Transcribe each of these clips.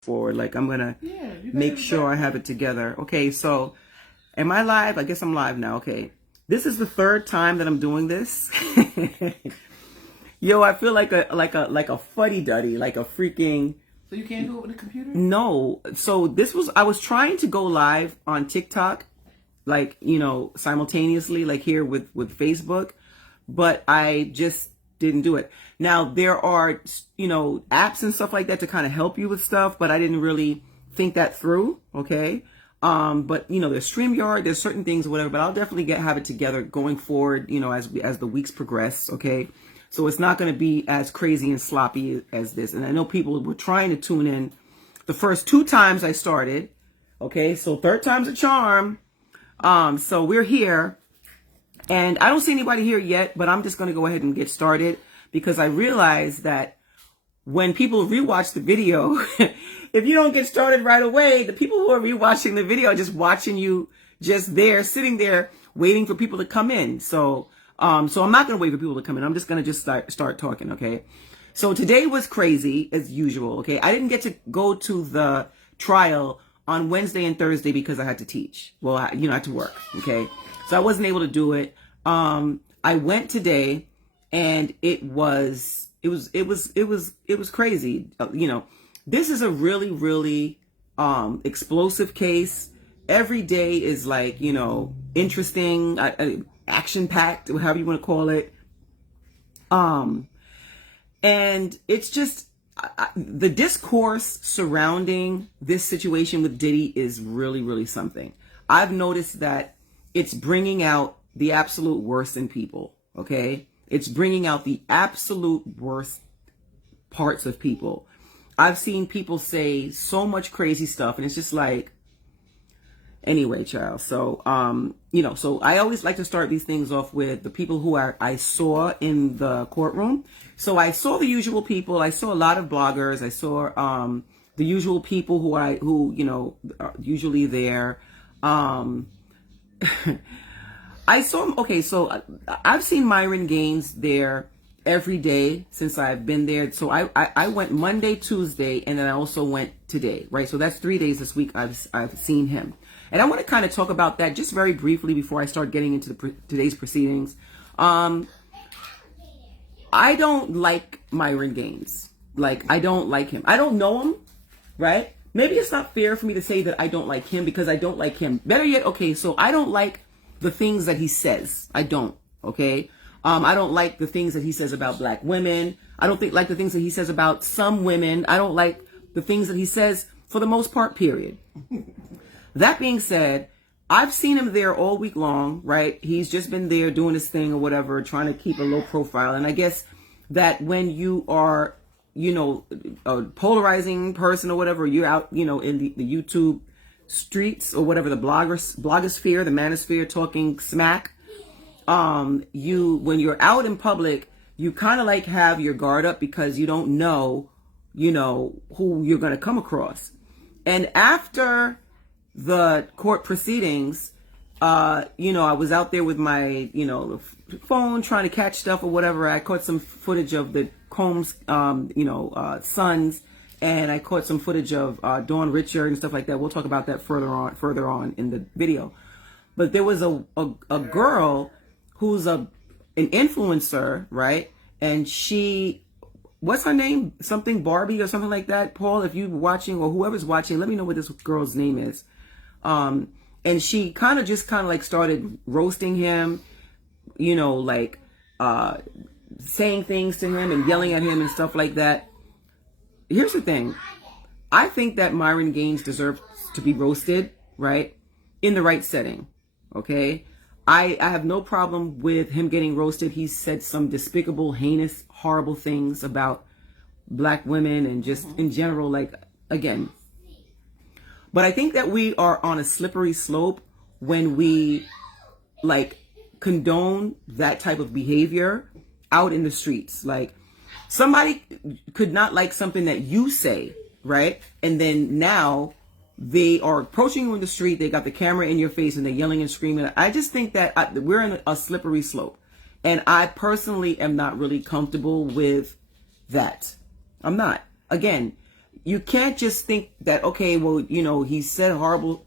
forward. Like, I'm gonna make sure I have it together. Okay, so am I live? I guess I'm live now. Okay, this is the third time that I'm doing this. Yo, I feel like a fuddy-duddy, like a freaking. So you can't do it with a computer? No. So I was trying to go live on TikTok, like, simultaneously, like here with Facebook, but I just didn't do it. Now, there are, apps and stuff like that to kind of help you with stuff, but I didn't really think that through, okay? But, there's StreamYard, there's certain things or whatever, but I'll definitely have it together going forward, as the weeks progress, okay? So it's not going to be as crazy and sloppy as this. And I know people were trying to tune in the first 2 times I started, okay? So third time's a charm. So we're here. And I don't see anybody here yet, but I'm just going to go ahead and get started because I realize that when people rewatch the video, if you don't get started right away, the people who are rewatching the video are just watching you just there, sitting there, waiting for people to come in. So I'm not going to wait for people to come in. I'm just going to just start talking, okay? So today was crazy as usual, okay? I didn't get to go to the trial on Wednesday and Thursday because I had to teach. Well, I had to work, okay? So I wasn't able to do it. I went today and it was crazy. This is a really, really, explosive case. Every day is like, interesting, action-packed, however you want to call it. And it's just, the discourse surrounding this situation with Diddy is really, really something. I've noticed that it's bringing out the absolute worst in people, okay? It's bringing out the absolute worst parts of people. I've seen people say so much crazy stuff, and it's just like, anyway, child. So, so I always like to start these things off with the people who I saw in the courtroom. So I saw the usual people. I saw a lot of bloggers. I saw the usual people who are usually there. I saw him. Okay, so I've seen Myron Gaines there every day since I've been there. So I went Monday, Tuesday, and then I also went today, right? So that's 3 days this week I've seen him. And I want to kind of talk about that just very briefly before I start getting into today's proceedings. I don't like Myron Gaines. Like, I don't like him. I don't know him, right? Maybe it's not fair for me to say that I don't like him because I don't like him. Better yet, okay, so I don't like the things that he says. I don't, okay? I don't like the things that he says about black women. I don't like the things that he says about some women. I don't like the things that he says for the most part, period. That being said, I've seen him there all week long, right? He's just been there doing his thing or whatever, trying to keep a low profile. And I guess that when you are, a polarizing person or whatever, you're out, in the YouTube streets or whatever, the blogosphere, the manosphere, talking smack. When you're out in public, you kind of like have your guard up because you don't know, who you're going to come across. And after the court proceedings, I was out there with my, phone trying to catch stuff or whatever. I caught some footage of the Combs, sons, and I caught some footage of Dawn Richard and stuff like that. We'll talk about that further on in the video. But there was a girl who's an influencer, right? And what's her name? Something Barbie or something like that. Paul, if you're watching or whoever's watching, let me know what this girl's name is. And she kind of like started roasting him, saying things to him and yelling at him and stuff like that. Here's the thing. I think that Myron Gaines deserves to be roasted, right? In the right setting, okay? I have no problem with him getting roasted. He said some despicable, heinous, horrible things about black women and just in general, like, again. But I think that we are on a slippery slope when we, condone that type of behavior out in the streets. Like, somebody could not like something that you say, right? And then now they are approaching you in the street. They got the camera in your face and they're yelling and screaming. I just think that we're in a slippery slope. And I personally am not really comfortable with that. I'm not. Again, you can't just think that, okay, well, you know, he said horrible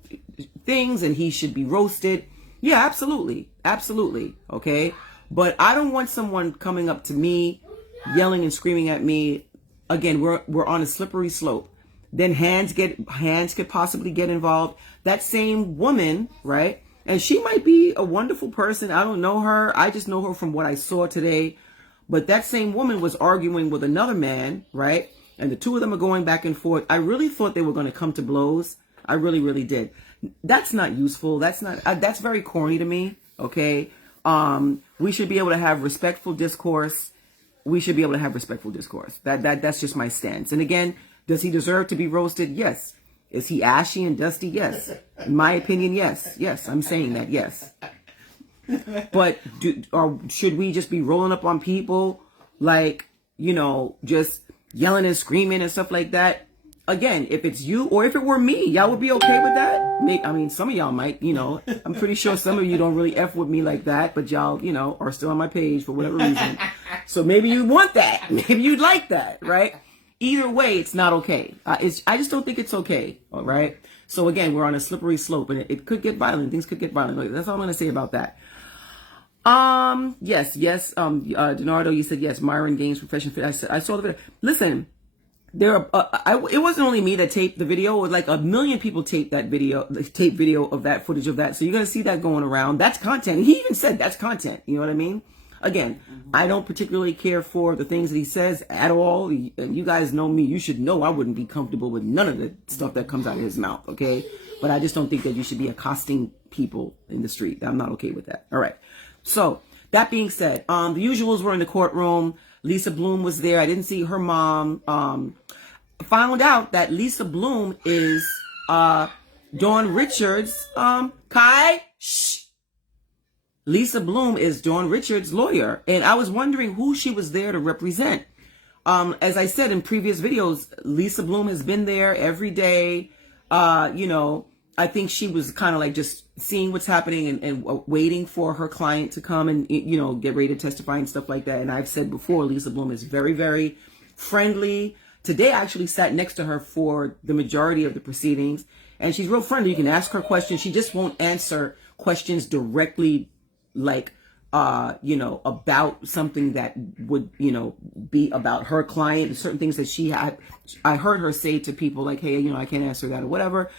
things and he should be roasted. Yeah, absolutely. Absolutely. Okay. But I don't want someone coming up to me, yelling and screaming at me. Again, we're on a slippery slope. Then hands could possibly get involved. That same woman, right? And she might be a wonderful person. I don't know her. I just know her from what I saw today. But that same woman was arguing with another man, right? And the two of them are going back and forth. I really thought they were going to come to blows. I really, really did. That's not useful. That's very corny to me. Okay. We should be able to have respectful discourse. We should be able to have respectful discourse. That's just my stance. And again, does he deserve to be roasted? Yes. Is he ashy and dusty? Yes. In my opinion, yes. Yes, I'm saying that, yes. But should we just be rolling up on people like, you know, just yelling and screaming and stuff like that? Again, if it's you or if it were me, y'all would be okay with that? I mean, some of y'all might, you know. I'm pretty sure some of you don't really F with me like that, but y'all, you know, are still on my page for whatever reason. So maybe you want that. Maybe you'd like that, right? Either way, it's not okay. I just don't think it's okay, all right? So again, we're on a slippery slope, and it could get violent. Things could get violent. That's all I'm going to say about that. Yes. Donardo, you said yes. Myron Gaines, professional fit. I saw the video. Listen, it wasn't only me that taped the video. Like 1 million people taped video of that footage of that. So you're going to see that going around. That's content. And he even said that's content. You know what I mean? Again, I don't particularly care for the things that he says at all. And you guys know me. You should know I wouldn't be comfortable with none of the stuff that comes out of his mouth. Okay. But I just don't think that you should be accosting people in the street. I'm not okay with that. All right. So that being said, the usuals were in the courtroom. Lisa Bloom was there. I didn't see her mom. Found out that Lisa Bloom is Dawn Richards. Lisa Bloom is Dawn Richards' lawyer, and I was wondering who she was there to represent. As I said in previous videos, Lisa Bloom has been there every day. You know, I think she was kind of like just seeing what's happening and waiting for her client to come and, you know, get ready to testify and stuff like that. And I've said before, Lisa Bloom is very, very friendly. Today, I actually sat next to her for the majority of the proceedings, and she's real friendly. You can ask her questions. She just won't answer questions directly, like, you know, about something that would, you know, be about her client and certain things that she had. I heard her say to people like, hey, you know, I can't answer that or whatever.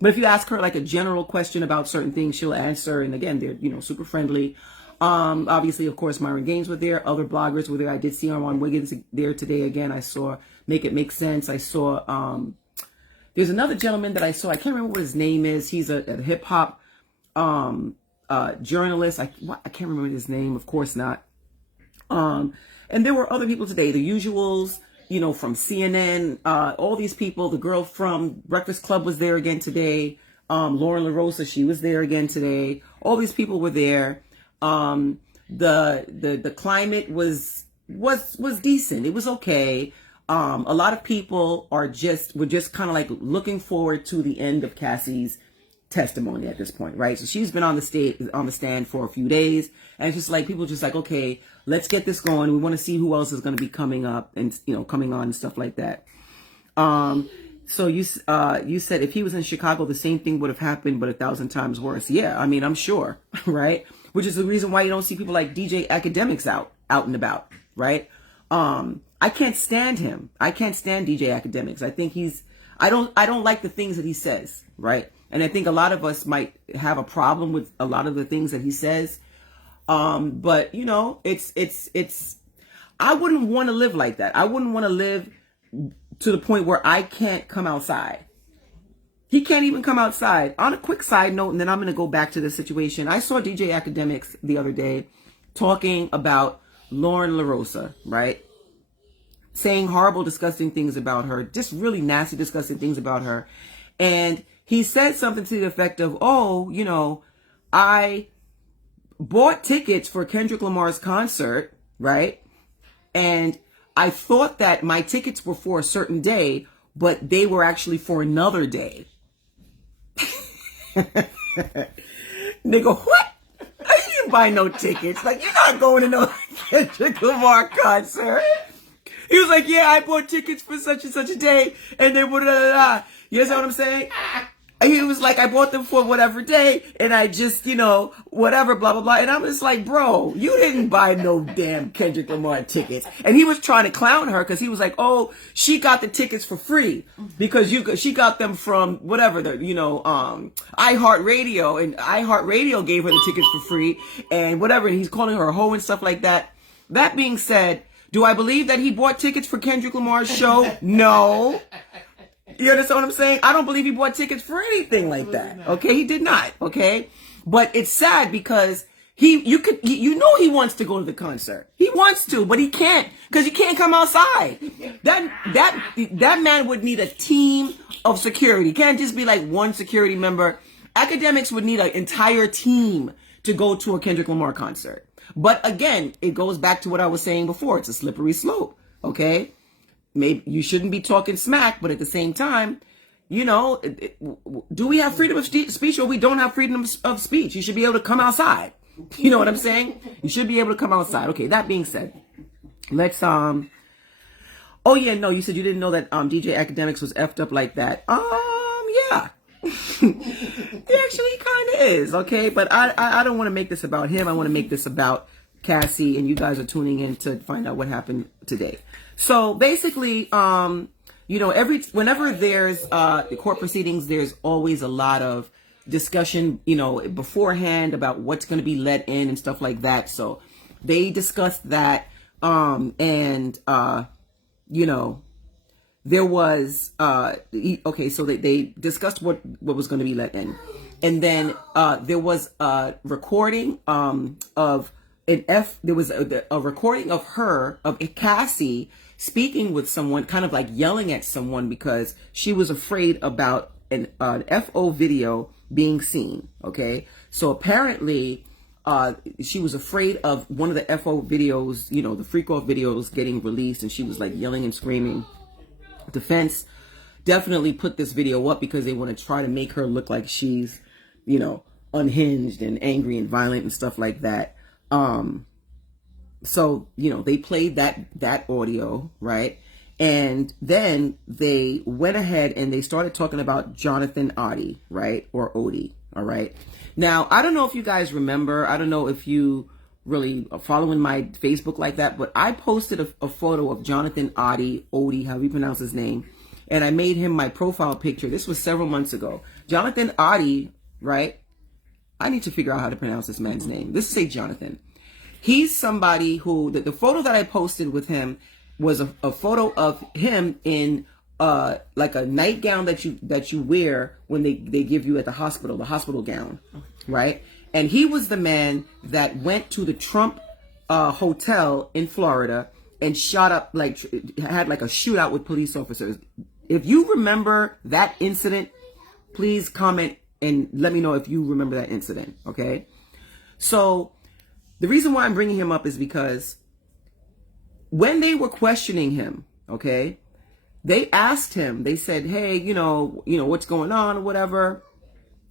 But if you ask her like a general question about certain things, she'll answer. And again, they're, you know, super friendly. Obviously, of course, Myron Gaines were there. Other bloggers were there. I did see Armand Wiggins there today. Again, I saw Make It Make Sense. I saw, there's another gentleman that I saw. I can't remember what his name is. He's a hip hop, journalist. I can't remember his name. Of course not. And there were other people today, the usuals, you know, from CNN, all these people. The girl from Breakfast Club was there again today. Lauren LaRosa, she was there again today. All these people were there. The climate was decent. It was okay. A lot of people were just kind of like looking forward to the end of Cassie's testimony at this point, right? So she's been on the stand for a few days, and it's just like people just like, okay, let's get this going. We want to see who else is going to be coming up and, you know, coming on and stuff like that. So you said if he was in Chicago, the same thing would have happened, but 1,000 times worse. Yeah, I mean, I'm sure, right? Which is the reason why you don't see people like DJ Academics out and about, right? I can't stand him. I can't stand DJ Academics. I think I don't like the things that he says, right? And I think a lot of us might have a problem with a lot of the things that he says. But you know, I wouldn't want to live like that. I wouldn't want to live to the point where I can't come outside. He can't even come outside. On a quick side note, and then I'm going to go back to the situation. I saw DJ Academics the other day talking about Lauren LaRosa, right? Saying horrible, disgusting things about her, just really nasty, disgusting things about her. And he said something to the effect of, oh, you know, I bought tickets for Kendrick Lamar's concert, right? And I thought that my tickets were for a certain day, but they were actually for another day. Nigga, what? You didn't buy no tickets. Like, you're not going to no Kendrick Lamar concert. He was like, yeah, I bought tickets for such and such a day, and then blah. You understand what I'm saying? He was like, I bought them for whatever day, and I just, whatever, blah, blah, blah. And I'm just like, bro, you didn't buy no damn Kendrick Lamar tickets. And he was trying to clown her because he was like, oh, she got the tickets for free because she got them from whatever, iHeartRadio, and iHeartRadio gave her the tickets for free and whatever. And he's calling her a hoe and stuff like that. That being said, do I believe that he bought tickets for Kendrick Lamar's show? No. You understand what I'm saying? I don't believe he bought tickets for anything like that. Okay, he did not. Okay, but it's sad because you know he wants to go to the concert. He wants to, but he can't because he can't come outside. That man would need a team of security. Can't just be like one security member. Academics would need an entire team to go to a Kendrick Lamar concert. But again, it goes back to what I was saying before. It's a slippery slope. Okay. Maybe you shouldn't be talking smack, but at the same time, do we have freedom of speech or we don't have freedom of speech? You should be able to come outside. You know what I'm saying? You should be able to come outside. Okay, that being said, let's, oh yeah, no, you said you didn't know that, DJ Academics was effed up like that. Yeah. He actually kind of is, okay? But I don't want to make this about him. I want to make this about Cassie, and you guys are tuning in to find out what happened today. So basically, whenever there's the court proceedings, there's always a lot of discussion, beforehand about what's going to be let in and stuff like that. So they discussed that, there was so they discussed what was going to be let in, and then there was a recording of there was a recording of Cassie speaking with someone, kind of like yelling at someone because she was afraid about an FO video being seen. Okay, so apparently she was afraid of one of the FO videos, the freak off videos getting released, and she was like yelling and screaming. Defense definitely put this video up because they want to try to make her look like she's, unhinged and angry and violent and stuff like that. So, they played that audio, right? And then they went ahead and they started talking about Jonathan Oddy, right? Or Odie, all right? Now, I don't know if you guys remember. I don't know if you really are following my Facebook like that, but I posted a photo of Jonathan Odie, how you pronounce his name, and I made him my profile picture. This was several months ago. Jonathan Oddy, right? I need to figure out how to pronounce this man's name. Let's say Jonathan. He's somebody who, the photo that I posted with him was a photo of him in like a nightgown that you wear when they give you at the hospital gown, right? And he was the man that went to the Trump hotel in Florida and shot up, had like a shootout with police officers. If you remember that incident, please comment and let me know if you remember that incident, okay? So the reason why I'm bringing him up is because when they were questioning him, okay, they asked him, they said, hey, what's going on or whatever.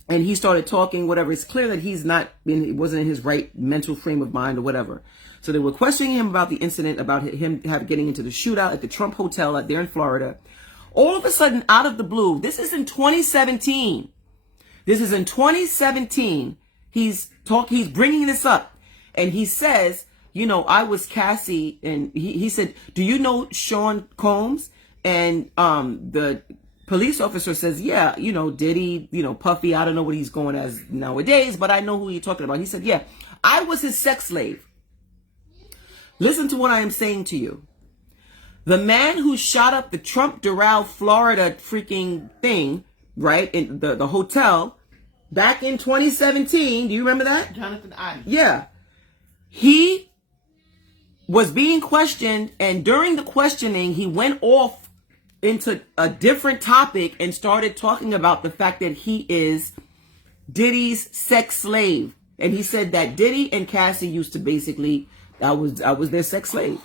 And he started talking, whatever. It's clear that he wasn't in his right mental frame of mind or whatever. So they were questioning him about the incident, about him getting into the shootout at the Trump hotel out there in Florida. All of a sudden, out of the blue, this is in 2017. He's bringing this up. And he says, I was Cassie. And he said, do you know Sean Combs? And the police officer says, yeah, Diddy, Puffy, I don't know what he's going as nowadays, but I know who you're talking about. He said, yeah, I was his sex slave. Listen to what I am saying to you. The man who shot up the Trump Doral, Florida freaking thing, right, in the hotel back in 2017. Do you remember that? Jonathan Oddy. Yeah. He was being questioned, and during the questioning, he went off into a different topic and started talking about the fact that he is Diddy's sex slave. And he said that Diddy and Cassie used to basically, I was their sex slave.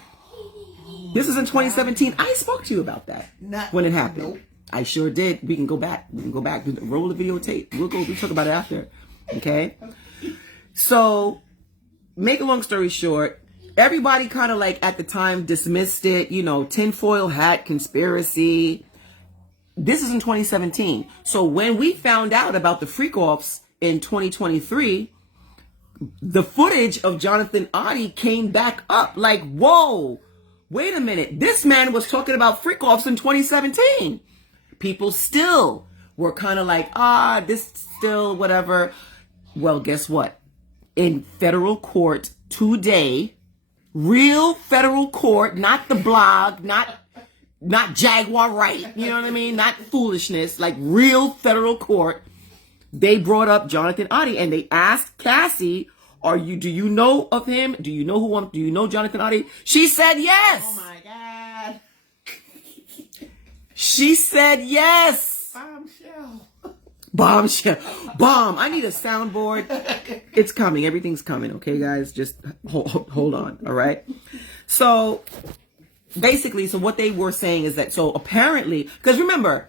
This is in 2017. I spoke to you about that when it happened. Nope. I sure did. We can go back. Roll the videotape. We'll talk about it after. Okay? So, make a long story short, everybody kind of like at the time dismissed it, tinfoil hat conspiracy. This is in 2017. So when we found out about the freak-offs in 2023, the footage of Jonathan Oddie came back up like, whoa, wait a minute. This man was talking about freak-offs in 2017. People still were kind of like, this still whatever. Well, guess what? In federal court today, real federal court, not the blog, not Jaguar right, you know what I mean? Not foolishness, like real federal court. They brought up Jonathan Oddie and they asked Cassie, do you know of him? Do you know Jonathan Oddie? She said yes. Oh my God. She said yes. Bombshell. Bomb. I need a soundboard. It's coming. Everything's coming. Okay, guys? Just hold on. All right. So basically, what they were saying is that, so apparently, because remember,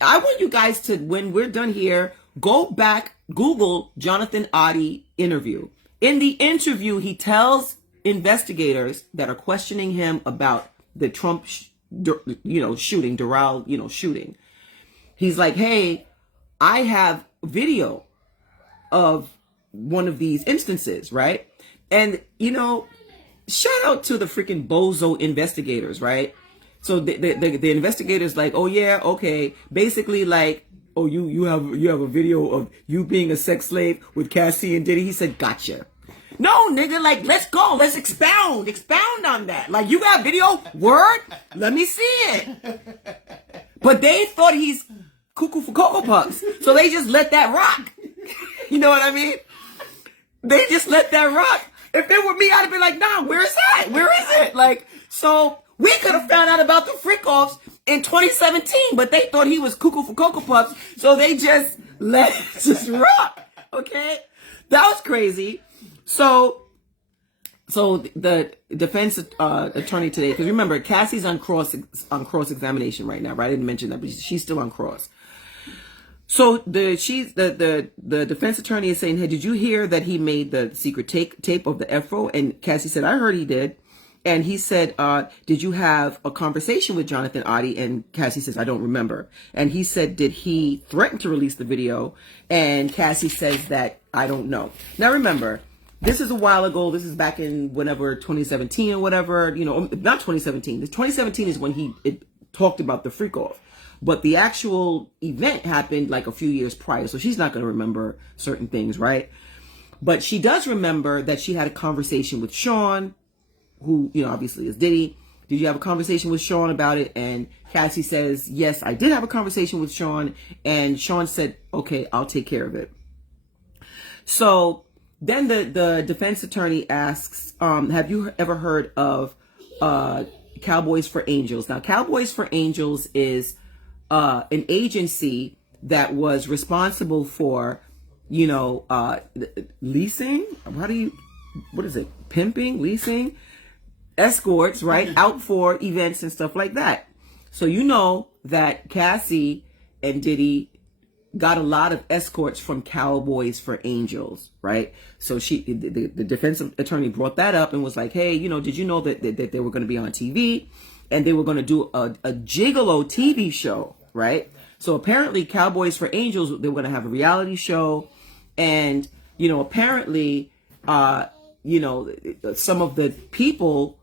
I want you guys to, when we're done here, go back, Google Jonathan Oddie interview. In the interview, he tells investigators that are questioning him about the Trump, shooting, Doral, shooting. He's like, hey, I have video of one of these instances, right? And, shout out to the freaking bozo investigators, right? So the investigators like, oh yeah, okay. Basically like, oh, you have a video of you being a sex slave with Cassie and Diddy. He said, gotcha. No, nigga, like, let's go. Let's expound on that. Like, you got video? Word? Let me see it. But they thought he's cuckoo for Cocoa Puffs. So they just let that rock. You know what I mean? They just let that rock. If it were me, I'd have been like, nah, where is that? Where is it? Like, so we could have found out about the freak-offs in 2017, but they thought he was cuckoo for Cocoa Puffs. So they just let it just rock. Okay? That was crazy. So the defense attorney today, because remember, Cassie's on cross examination right now, right? I didn't mention that, but she's still on cross. So the defense attorney is saying, hey, did you hear that he made the secret tape of the Afro? And Cassie said, I heard he did. And he said, did you have a conversation with Jonathan Oddie? And Cassie says, I don't remember. And he said, did he threaten to release the video? And Cassie says that, I don't know. Now remember, this is a while ago. This is back in whenever, 2017 or whatever, not 2017. 2017 is when he talked about the freak off. But the actual event happened like a few years prior. So she's not going to remember certain things, right? But she does remember that she had a conversation with Sean, who, obviously is Diddy. Did you have a conversation with Sean about it? And Cassie says, yes, I did have a conversation with Sean. And Sean said, okay, I'll take care of it. So then the defense attorney asks, have you ever heard of Cowboys for Angels? Now, Cowboys for Angels is an agency that was responsible for, leasing. What is it? Pimping, leasing, escorts, right? Out for events and stuff like that. So that Cassie and Diddy got a lot of escorts from Cowboys for Angels, right? So the defense attorney brought that up and was like, hey, did you know that they were going to be on TV and they were going to do a gigolo TV show, right? So apparently Cowboys for Angels, they were going to have a reality show. And, apparently, some of the people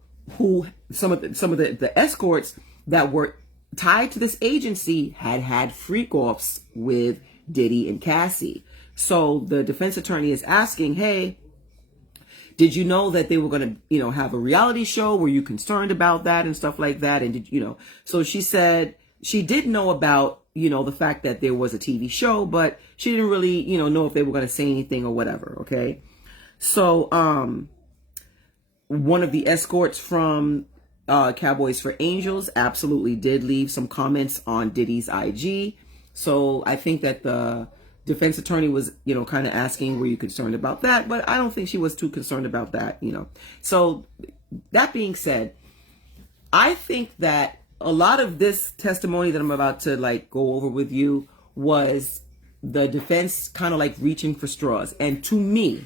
some of the escorts that were tied to this agency had freak-offs with Diddy and Cassie. So the defense attorney is asking, hey, did you know that they were going to, have a reality show? Were you concerned about that and stuff like that? And so she said she did know about, the fact that there was a TV show, but she didn't really, know if they were going to say anything or whatever. Okay. So, one of the escorts from Cowboys for Angels absolutely did leave some comments on Diddy's IG. So I think that the defense attorney was, kind of asking, were you concerned about that? But I don't think she was too concerned about that, So that being said, I think that a lot of this testimony that I'm about to go over with you was the defense kind of reaching for straws. And to me,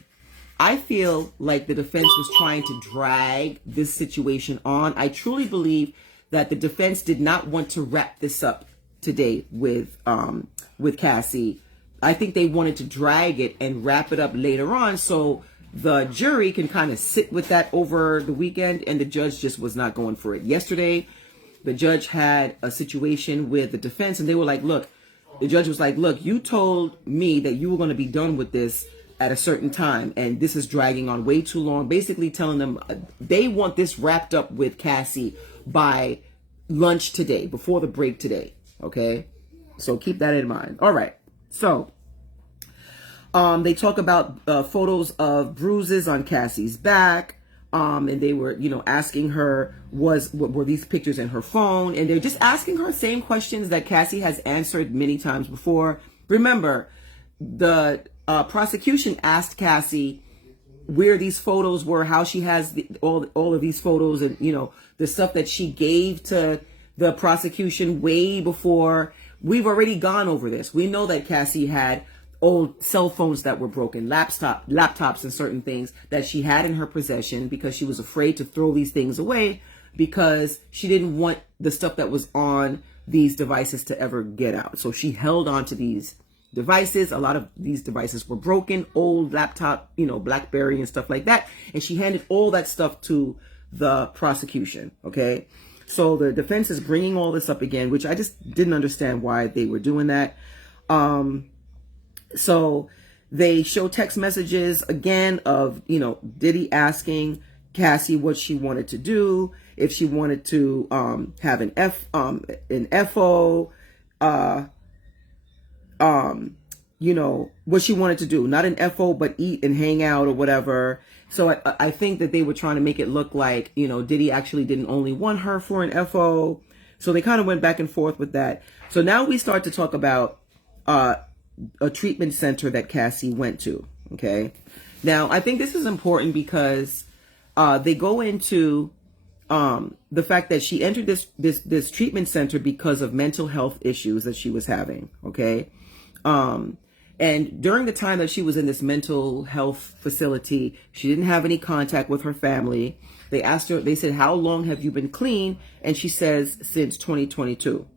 I feel like the defense was trying to drag this situation on. I truly believe that the defense did not want to wrap this up today with Cassie. I think they wanted to drag it and wrap it up later on so the jury can kind of sit with that over the weekend, and the judge just was not going for it. Yesterday, the judge had a situation with the defense, and they were like, look, the judge was like, look, you told me that you were going to be done with this at a certain time, and this is dragging on way too long. Basically telling them they want this wrapped up with Cassie by lunch today, before the break today. Okay? So keep that in mind. All right. So they talk about photos of bruises on Cassie's back. And they were, asking her, were these pictures in her phone? And they're just asking her same questions that Cassie has answered many times before. Remember, the prosecution asked Cassie where these photos were, how she has all of these photos, and, the stuff that she gave to the prosecution way before. We've already gone over this. We know that Cassie had old cell phones that were broken, laptops and certain things that she had in her possession because she was afraid to throw these things away because she didn't want the stuff that was on these devices to ever get out. So she held on to these devices. A lot of these devices were broken, old laptop, BlackBerry and stuff like that. And she handed all that stuff to the prosecution. Okay. So the defense is bringing all this up again, which I just didn't understand why they were doing that. So they show text messages again of, Diddy asking Cassie what she wanted to do, if she wanted to have an FO, what she wanted to do, not an FO, but eat and hang out or whatever. So I think that they were trying to make it look like, Diddy actually didn't only want her for an FO. So they kind of went back and forth with that. So now we start to talk about a treatment center that Cassie went to. Okay. Now, I think this is important because they go into the fact that she entered this treatment center because of mental health issues that she was having. Okay. And during the time that she was in this mental health facility, she didn't have any contact with her family. They asked her, they said, how long have you been clean? And she says, since 2022.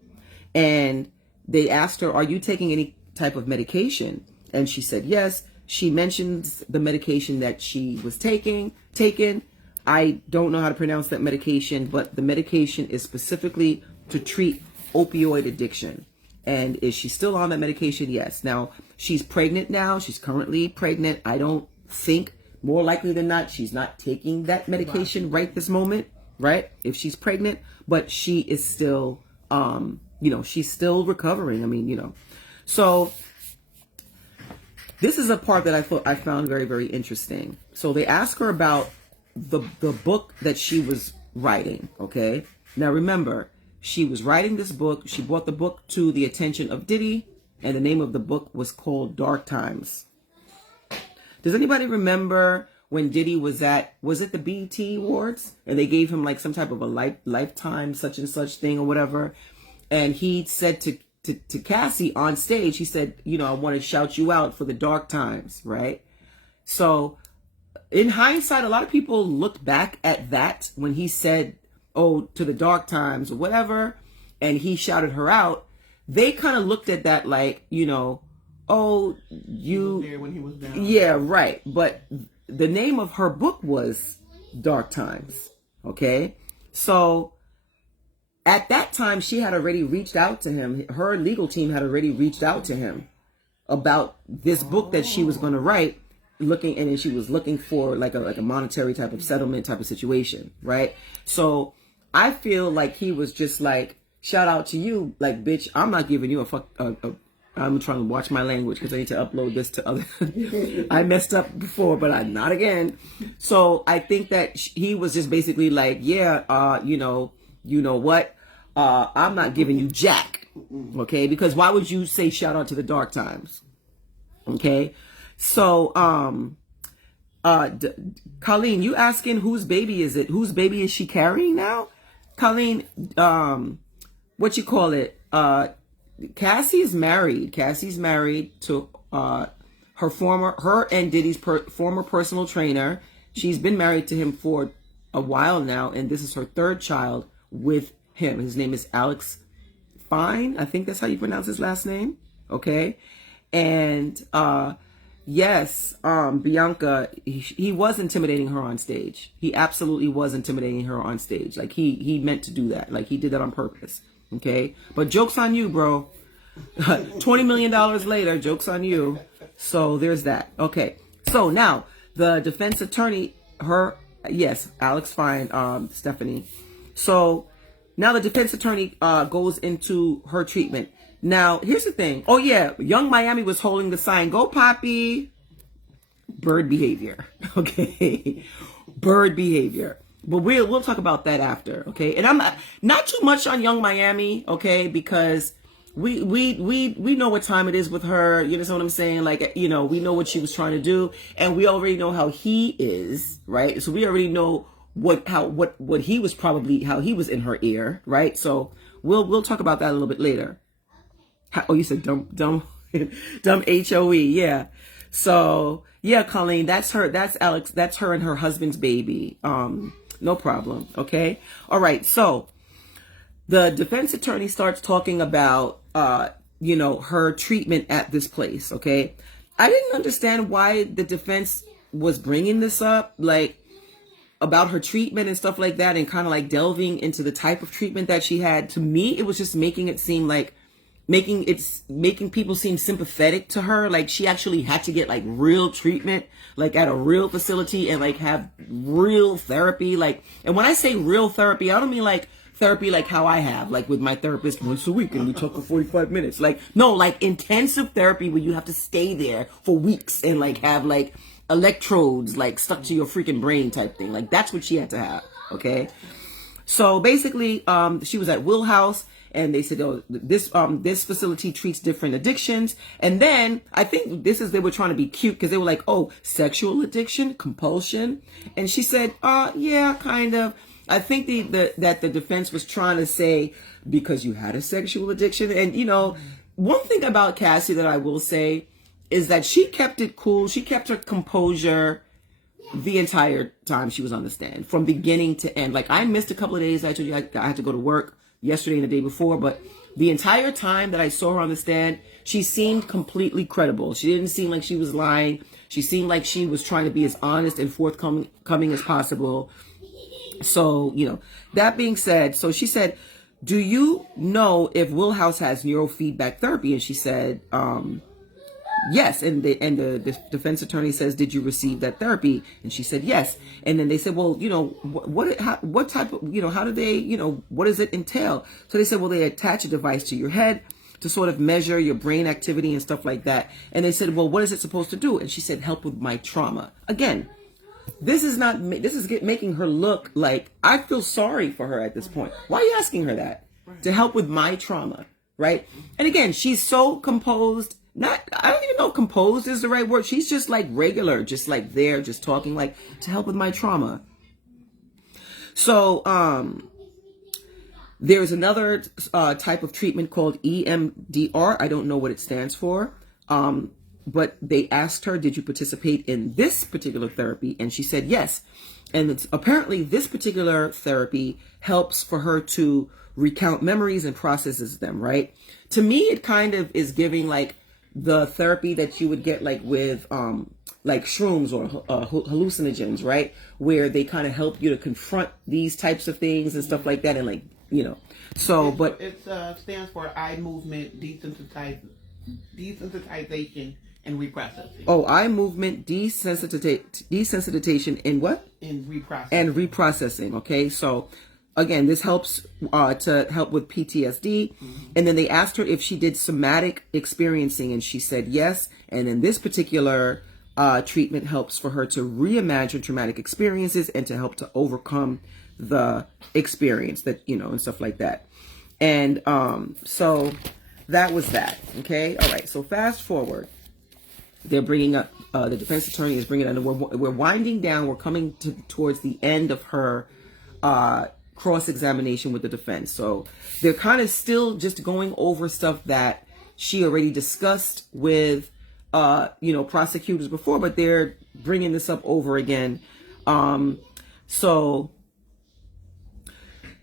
And they asked her, are you taking any type of medication? And she said yes. She mentions the medication that she was taken. I don't know how to pronounce that medication, but the medication is specifically to treat opioid addiction. And is she still on that medication? Yes. Now, she's pregnant now. She's currently pregnant. I don't think, more likely than not, she's not taking that medication right this moment, right? If she's pregnant, but she is still, she's still recovering. I mean, So this is a part that I found very, very interesting. So they ask her about the book that she was writing. Okay. Now remember, she was writing this book. She brought the book to the attention of Diddy, and the name of the book was called Dark Times. Does anybody remember when Diddy was it the BET Awards? And they gave him like some type of a lifetime such and such thing or whatever. And he said to Cassie on stage, he said, I want to shout you out for the dark times, right? So in hindsight, a lot of people looked back at that when he said, oh, to the dark times or whatever, and he shouted her out. They kind of looked at that like, oh, you was there when he was down. Yeah, right. But the name of her book was Dark Times. Okay. So at that time, she had already reached out to him. Her legal team had already reached out to him about this book that she was going to write, and she was looking for like a monetary type of settlement type of situation. Right. So I feel like he was just like, shout out to you. Like, bitch, I'm not giving you a fuck. I'm trying to watch my language because I need to upload this to other. I messed up before, but not again. So I think that he was just basically like, yeah, you know what? I'm not giving you jack. Okay. Because why would you say shout out to the dark times? Okay. So, Colleen, you asking whose baby is it? Whose baby is she carrying now? Colleen, what you call it? Cassie is married. Cassie's married to her her and Diddy's former personal trainer. She's been married to him for a while now, and this is her third child with him. His name is Alex Fine. I think that's how you pronounce his last name. Okay. And yes, Bianca, he was intimidating her on stage. He absolutely was intimidating her on stage. Like he meant to do that. Like he did that on purpose. Okay. But joke's on you, bro. $20 million later, joke's on you. So there's that. Okay. So now the defense attorney, Alex Fine, Stephanie. So now the defense attorney goes into her treatment. Now, here's the thing. Oh, yeah. Young Miami was holding the sign, "Go Poppy." Bird behavior. Okay. Bird behavior. But we'll talk about that after. Okay. And I'm not too much on Young Miami. Okay. Because we know what time it is with her. You know what I'm saying? Like, we know what she was trying to do. And we already know how he is. Right. So we already know what he was probably, how he was in her ear. Right. So we'll talk about that a little bit later. You said dumb HOE. Yeah. So yeah, Colleen, that's Alex. That's her and her husband's baby. No problem. Okay. All right. So the defense attorney starts talking about, her treatment at this place. Okay. I didn't understand why the defense was bringing this up, like about her treatment and stuff like that, and kind of like delving into the type of treatment that she had. To me, it was just making it seem like making people seem sympathetic to her. Like she actually had to get like real treatment, like at a real facility, and like have real therapy. Like, and when I say real therapy, I don't mean like therapy like how I have, like with my therapist once a week and we talk for 45 minutes. Like, no, like intensive therapy where you have to stay there for weeks and like have like electrodes like stuck to your freaking brain type thing. Like that's what she had to have. Okay. So basically, she was at Will House. And they said, "Oh, this facility treats different addictions." And then I think they were trying to be cute because they were like, "Oh, sexual addiction, compulsion." And she said, "Yeah, kind of." I think that the defense was trying to say because you had a sexual addiction. And one thing about Cassie that I will say is that she kept it cool. She kept her composure the entire time she was on the stand, from beginning to end. Like I missed a couple of days. I told you I had to go to work yesterday and the day before, but the entire time that I saw her on the stand, she seemed completely credible. She didn't seem like she was lying. She seemed like she was trying to be as honest and forthcoming as possible. So, that being said, so she said, "Do you know if Will House has neurofeedback therapy?" And she said, yes. And the defense attorney says, "Did you receive that therapy?" And she said, yes. And then they said, "Well, what type of, how do they, what does it entail?" So they said, "Well, they attach a device to your head to sort of measure your brain activity and stuff like that." And they said, "Well, what is it supposed to do?" And she said, "Help with my trauma." Again, this is making her look like, I feel sorry for her at this point. Why are you asking her that? Right. To help with my trauma, right? And again, she's so composed. I don't even know if composed is the right word. She's just like regular, just like there, just talking like, to help with my trauma. So, there's another type of treatment called EMDR. I don't know what it stands for. But they asked her, "Did you participate in this particular therapy?" And she said yes. And apparently this particular therapy helps for her to recount memories and processes them, right? To me, it kind of is giving like the therapy that you would get like with like shrooms or hallucinogens, right? Where they kind of help you to confront these types of things and stuff like that. And like, so, but it stands for eye movement desensitization and reprocessing. Oh, eye movement desensitization and what? And reprocessing. And reprocessing. Okay, so again, this helps to help with PTSD. Mm-hmm. And then they asked her if she did somatic experiencing, and she said yes. And then this particular treatment helps for her to reimagine traumatic experiences and to help to overcome the experience that, and stuff like that. And so that was that. Okay. All right. So fast forward. They're bringing up, the defense attorney is bringing it, we're winding down. We're coming towards the end of her cross-examination with the defense. So they're kind of still just going over stuff that she already discussed with prosecutors before, but they're bringing this up over again. So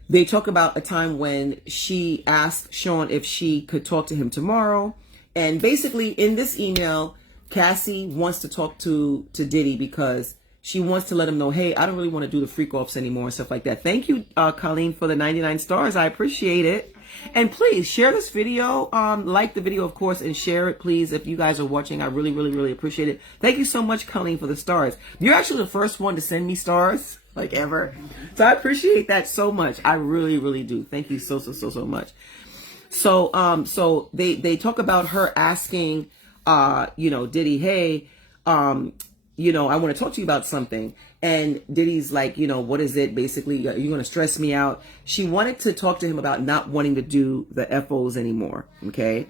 they talk about a time when she asked Sean if she could talk to him tomorrow. And basically in this email, Cassie wants to talk to Diddy because she wants to let him know, hey, I don't really want to do the freak offs anymore and stuff like that. Thank you, Colleen, for the 99 stars. I appreciate it. And please share this video. Like the video, of course, and share it, please. If you guys are watching, I really, really, really appreciate it. Thank you so much, Colleen, for the stars. You're actually the first one to send me stars, like ever. So I appreciate that so much. I really, really do. Thank you so much. So they talk about her asking, Diddy, hey, I want to talk to you about something. And Diddy's like, what is it? Basically, you're going to stress me out. She wanted to talk to him about not wanting to do the FOs anymore. Okay.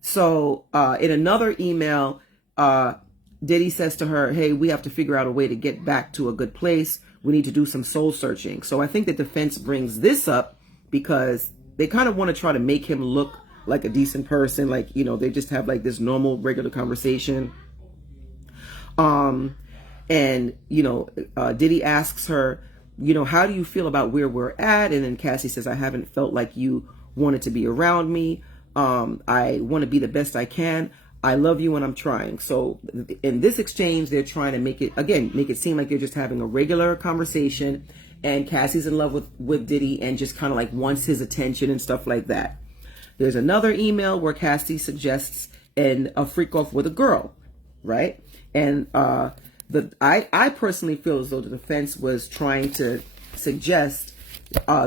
So in another email, Diddy says to her, hey, we have to figure out a way to get back to a good place. We need to do some soul searching. So I think the defense brings this up because they kind of want to try to make him look like a decent person. Like, they just have like this normal, regular conversation. Diddy asks her, how do you feel about where we're at? And then Cassie says, I haven't felt like you wanted to be around me. I want to be the best I can. I love you and I'm trying. So in this exchange, they're trying to make it seem like they're just having a regular conversation. And Cassie's in love with Diddy and just kind of like wants his attention and stuff like that. There's another email where Cassie suggests a freak off with a girl, right? And I personally feel as though the defense was trying to suggest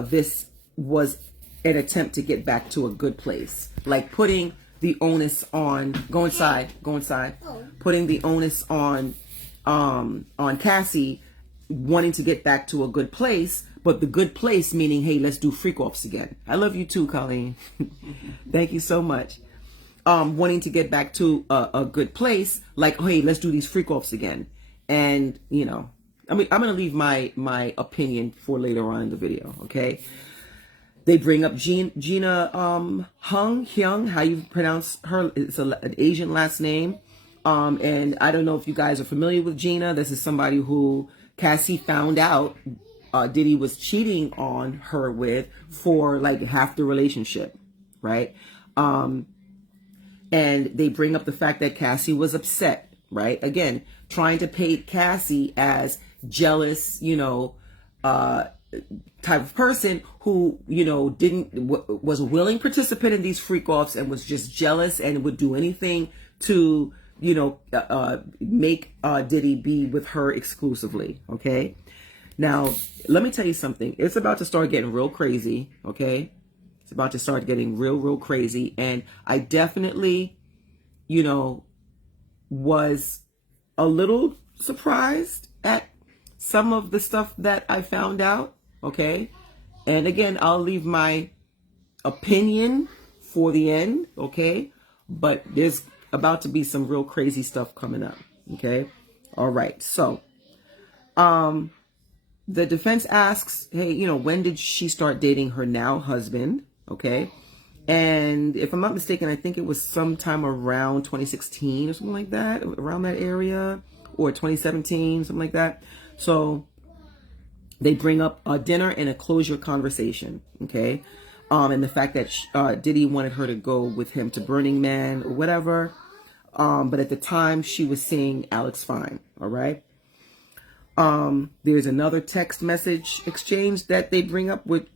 this was an attempt to get back to a good place, like putting the onus on putting the onus on Cassie wanting to get back to a good place, but the good place meaning, hey, let's do freak offs again. I love you too, Colleen. Thank you so much. Wanting to get back to a good place, like, hey, let's do these freak offs again. And, I'm going to leave my opinion for later on in the video. Okay. They bring up Gina, Hyung, how you pronounce her. It's an Asian last name. And I don't know if you guys are familiar with Gina. This is somebody who Cassie found out, Diddy was cheating on her with for like half the relationship. Right. And they bring up the fact that Cassie was upset, right? Again, trying to paint Cassie as jealous, type of person who, was a willing participant in these freak offs and was just jealous and would do anything to, make Diddy be with her exclusively. Okay. Now, let me tell you something. It's about to start getting real crazy. Okay. It's about to start getting real crazy. And I definitely, was a little surprised at some of the stuff that I found out. Okay. And again, I'll leave my opinion for the end. Okay. But there's about to be some real crazy stuff coming up. Okay. All right. So, the defense asks, hey, when did she start dating her now husband? Okay. And if I'm not mistaken, I think it was sometime around 2016 or something like that, around that area, or 2017, something like that. So they bring up a dinner and a closure conversation. Okay. And the fact that Diddy wanted her to go with him to Burning Man or whatever. But at the time she was seeing Alex Fine. All right. There's another text message exchange that they bring up with,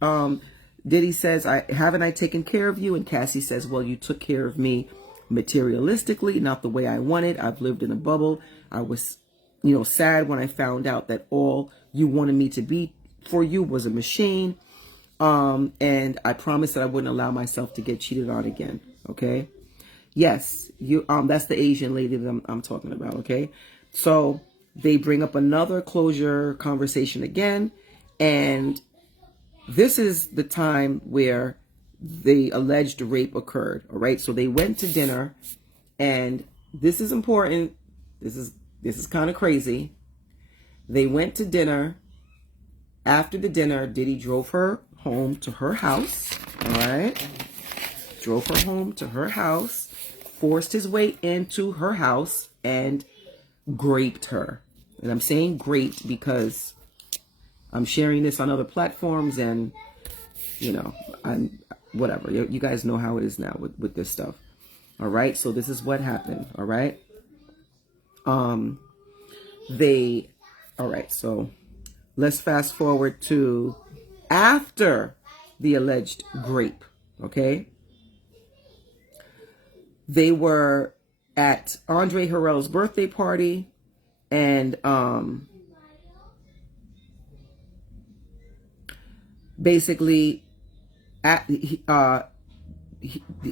Diddy says, haven't I taken care of you? And Cassie says, well, you took care of me materialistically, not the way I wanted. I've lived in a bubble. I was, sad when I found out that all you wanted me to be for you was a machine. And I promised that I wouldn't allow myself to get cheated on again. Okay. Yes. That's the Asian lady that I'm talking about. Okay. So they bring up another closure conversation again. And this is the time where the alleged rape occurred. All right. So they went to dinner, and this is important. This is kind of crazy. They went to dinner. After the dinner, Diddy drove her home to her house. All right. Drove her home to her house. forced his way into her house and raped her. And I'm saying raped because I'm sharing this on other platforms, and I'm whatever. You guys know how it is now with this stuff. All right, so this is what happened. All right. All right, so let's fast forward to after the alleged rape. Okay. They were at Andre Harrell's birthday party, and basically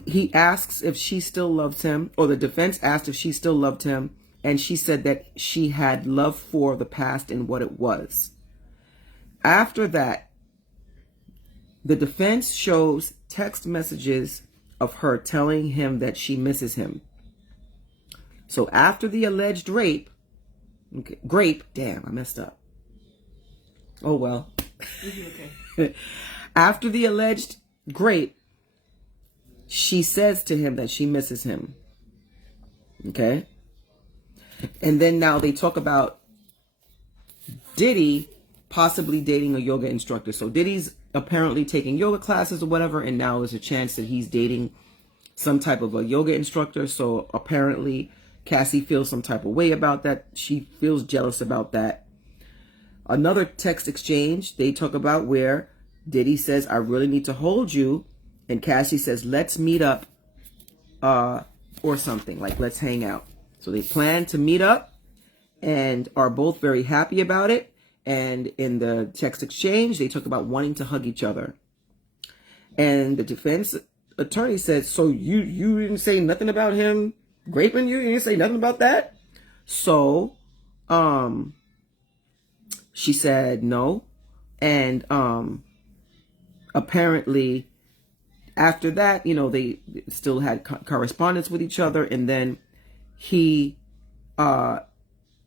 he asks if she still loves him, or the defense asked if she still loved him, and she said that she had love for the past and what it was. After that, the defense shows text messages of her telling him that she misses him. So after the alleged rape, damn, I messed up. Oh well. Okay. After the alleged rape, she says to him that she misses him. Okay? And then now they talk about Diddy possibly dating a yoga instructor. So Diddy's apparently taking yoga classes or whatever, and now there's a chance that he's dating some type of a yoga instructor. So apparently Cassie feels some type of way about that. She feels jealous about that. Another text exchange they talk about where Diddy says, I really need to hold you. And Cassie says, let's meet up or something, like let's hang out. So they plan to meet up and are both very happy about it. And in the text exchange, they talk about wanting to hug each other. And the defense attorney said, so you didn't say nothing about him raping you? You didn't say nothing about that? So she said no. And apparently after that, they still had correspondence with each other. And then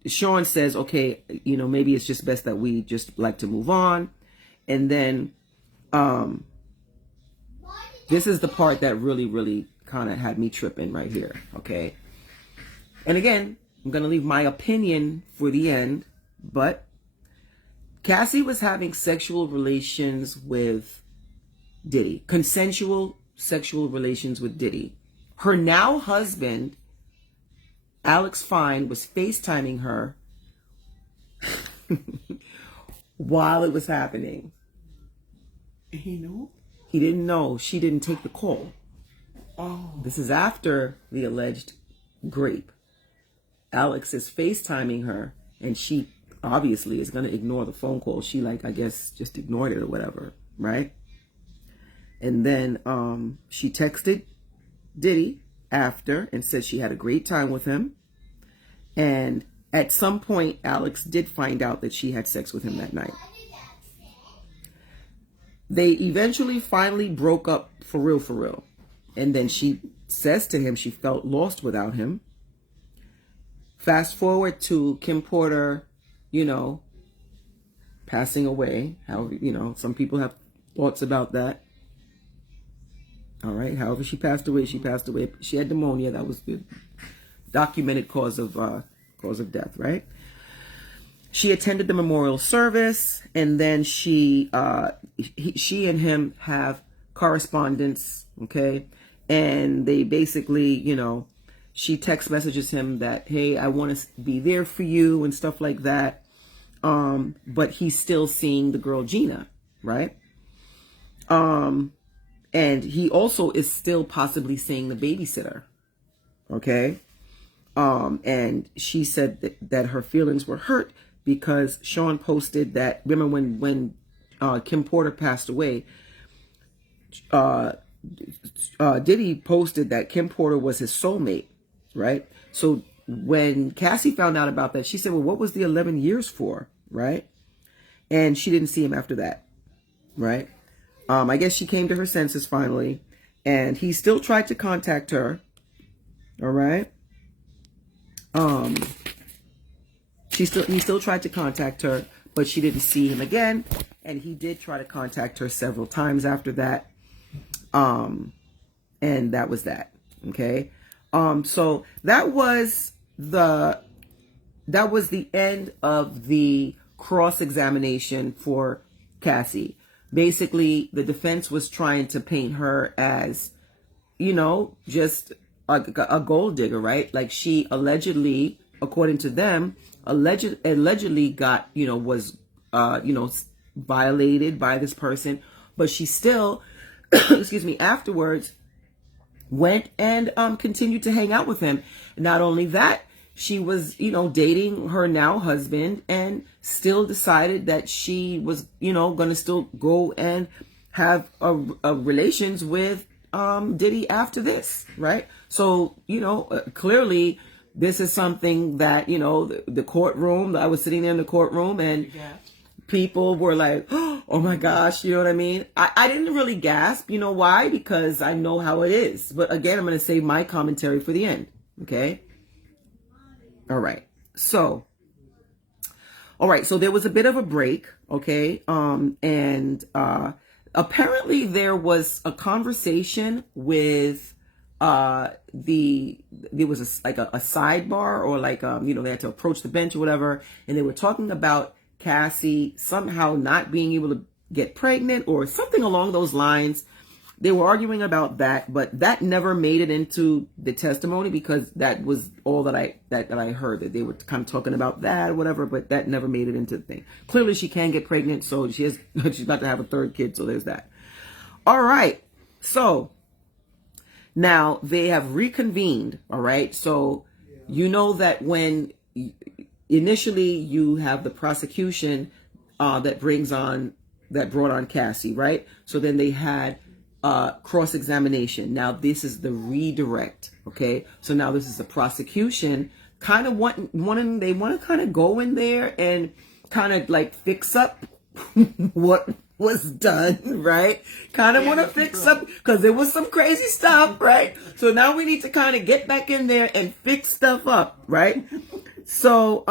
Sean says, okay, maybe it's just best that we just like to move on. And then this is the part that really, really kind of had me tripping right here. Okay. And again, I'm going to leave my opinion for the end, but Cassie was having sexual relations with Diddy, consensual sexual relations with Diddy. Her now husband, Alex Fine, was FaceTiming her while it was happening. He knew? He didn't know. She didn't take the call. Oh. This is after the alleged rape. Alex is FaceTiming her, and she obviously is going to ignore the phone call. She, I guess, just ignored it or whatever, right? And then she texted Diddy after and said she had a great time with him. And at some point, Alex did find out that she had sex with him that night. They eventually finally broke up for real. And then she says to him she felt lost without him. Fast forward to Kim Porter, passing away. How, some people have thoughts about that. All right. However, she passed away. She had pneumonia. That was the documented cause of death, right? She attended the memorial service, and then she and him have correspondence, okay? And they basically, she text messages him that, hey, I want to be there for you and stuff like that. But he's still seeing the girl Gina, right? And he also is still possibly seeing the babysitter, okay? And she said that her feelings were hurt because Sean posted that, remember when Kim Porter passed away, Diddy posted that Kim Porter was his soulmate, right? So when Cassie found out about that, she said, well, what was the 11 years for, right? And she didn't see him after that, right? I guess she came to her senses finally, and he still tried to contact her, all right? He still tried to contact her, but she didn't see him again. And he did try to contact her several times after that. And that was that. Okay. So that was the end of the cross-examination for Cassie. Basically, the defense was trying to paint her as, just a gold digger, right? Like she allegedly, according to them, allegedly got, was, violated by this person, but she still, excuse me, afterwards went and continued to hang out with him. Not only that, she was, dating her now husband and still decided that she was, going to still go and have a relations with Diddy after this, right? So, clearly this is something that, the courtroom, I was sitting there in the courtroom and people were like, oh my gosh, you know what I mean? I didn't really gasp, you know why? Because I know how it is. But again, I'm going to save my commentary for the end, okay? All right. So there was a bit of a break, okay? And apparently there was a conversation with there was a sidebar or they had to approach the bench or whatever, and they were talking about Cassie somehow not being able to get pregnant or something along those lines. They were arguing about that, but that never made it into the testimony because that was all that I heard, that they were kind of talking about that or whatever, but that never made it into the thing. Clearly she can get pregnant, so she's about to have a third kid, so there's that. All right. So now they have reconvened, all right? So you know that when initially you have the prosecution that brought on Cassie, right? So then they had cross-examination. Now this is the redirect, okay? So now this is the prosecution kind of they want to kind of go in there and kind of like fix up what was done, right? Kind of want to fix up because there was some crazy stuff, right? So now we need to kind of get back in there and fix stuff up, right? So,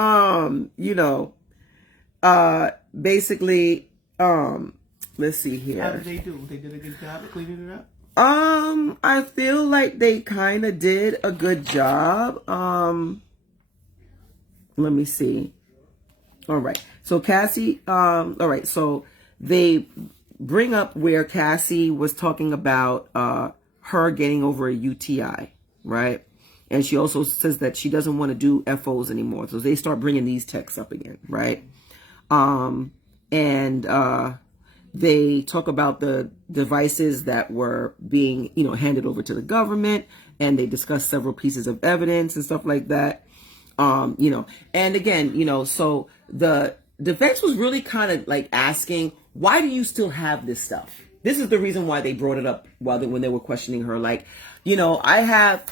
basically, let's see here. How did they do? They did a good job of cleaning it up? I feel like they kind of did a good job. Let me see. All right. So Cassie, all right. So they bring up where Cassie was talking about, her getting over a UTI, right? And she also says that she doesn't want to do FOs anymore. So they start bringing these texts up again, right? They talk about the devices that were being, handed over to the government, and they discuss several pieces of evidence and stuff like that. And again, so the defense was really kind of like asking, why do you still have this stuff? This is the reason why they brought it up when they were questioning her. Like, I have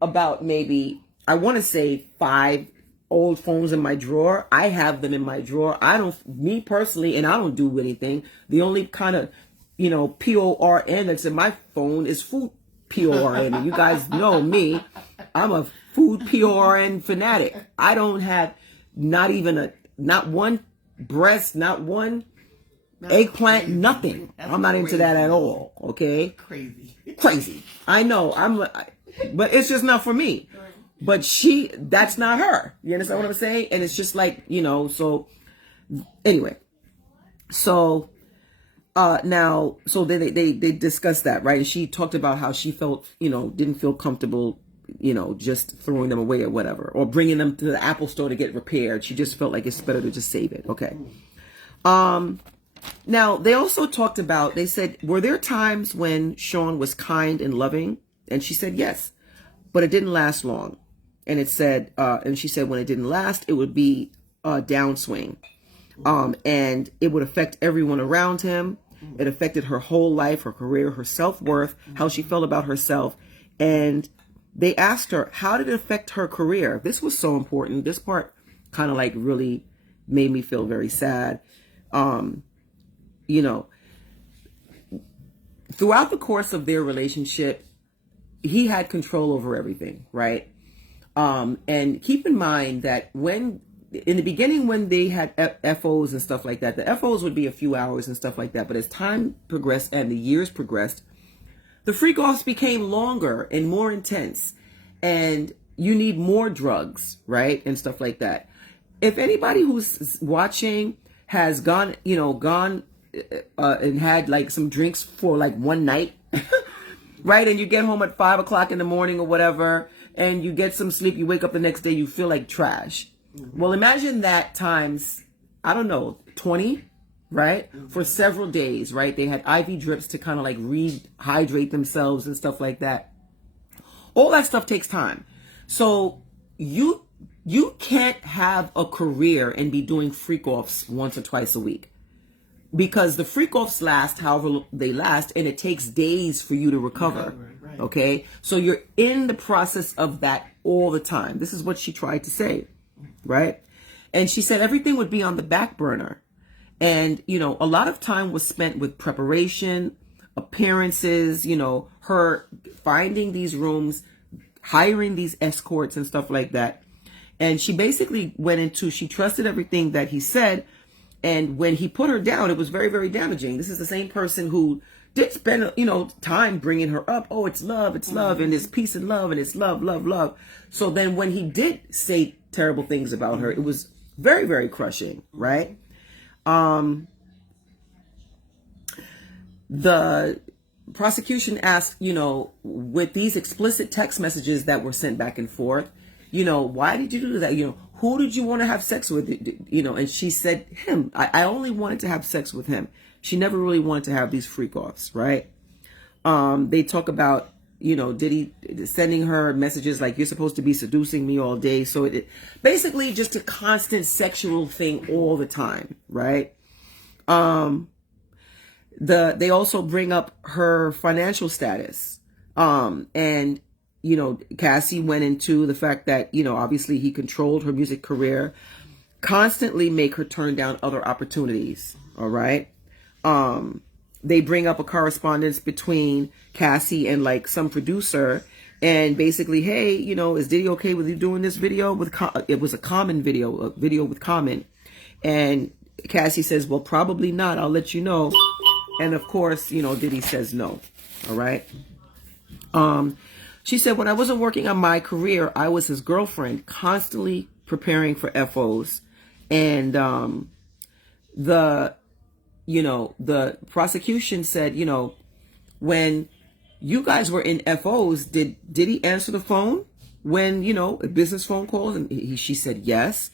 about maybe, I want to say 5 old phones in my drawer. I have them in my drawer. Me personally, and I don't do anything. The only kind of, PORN that's in my phone is food PORN. And you guys know me. I'm a food PORN fanatic. I don't have not one breast, not one eggplant, crazy. Nothing. That's I'm not into that at all. Okay. Crazy. I know. But it's just not for me. But that's not her. You understand what I'm saying? And it's just like, so anyway. So so they discussed that, right? And she talked about how she felt, didn't feel comfortable, just throwing them away or whatever, or bringing them to the Apple store to get repaired. She just felt like it's better to just save it. Okay. Now they also talked about, they said, were there times when Sean was kind and loving? And she said, yes, but it didn't last long. And it said, and she said when it didn't last, it would be a downswing. And it would affect everyone around him. It affected her whole life, her career, her self-worth, how she felt about herself. And they asked her, how did it affect her career? This was so important. This part kind of like really made me feel very sad. Throughout the course of their relationship, he had control over everything, right? And keep in mind that in the beginning, when they had FOs and stuff like that, the FOs would be a few hours and stuff like that. But as time progressed and the years progressed, the freak offs became longer and more intense. and you need more drugs, right? And stuff like that. If anybody who's watching has gone and had like some drinks for like one night, right? And you get home at 5 o'clock in the morning or whatever, and you get some sleep, you wake up the next day, you feel like trash. Well, imagine that times, I don't know, 20, right? For several days, right? They had IV drips to kind of like rehydrate themselves and stuff like that. All that stuff takes time. So you can't have a career and be doing freak offs once or twice a week, because the freak offs last however they last, and it takes days for you to recover. Right. Okay, so you're in the process of that all the time. This is what she tried to say, right? And she said everything would be on the back burner, and a lot of time was spent with preparation, appearances, her finding these rooms, hiring these escorts and stuff like that. And she basically she trusted everything that he said. And when he put her down, it was very, very damaging. This is the same person who did spend, time bringing her up. Oh, it's love, and it's peace and love, and it's love, love, love. So then when he did say terrible things about her, it was very, very crushing, right? The prosecution asked, with these explicit text messages that were sent back and forth, why did you do that? Who did you want to have sex with? And she said him. I only wanted to have sex with him. She never really wanted to have these freak offs, right? They talk about, Diddy sending her messages like, you're supposed to be seducing me all day. So it basically just a constant sexual thing all the time, right? They also bring up her financial status. And Cassie went into the fact that, obviously he controlled her music career, constantly make her turn down other opportunities. All right. They bring up a correspondence between Cassie and like some producer, and basically, hey, is Diddy okay with you doing this video with, it was a video with Common. And Cassie says, well, probably not. I'll let you know. And of course, Diddy says no. All right. She said, when I wasn't working on my career, I was his girlfriend, constantly preparing for FOs. And the prosecution said, when you guys were in FOs, did he answer the phone when, business phone calls? And she said yes.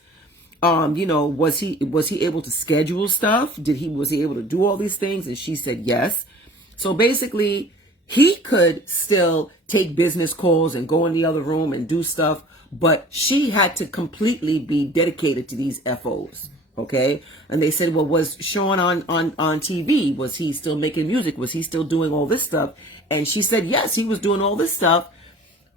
Was he able to schedule stuff? Was he able to do all these things? And she said yes. So basically, he could still take business calls and go in the other room and do stuff, but she had to completely be dedicated to these FOs. Okay. And they said, well, was Sean on TV? Was he still making music? Was he still doing all this stuff? And she said, yes, he was doing all this stuff.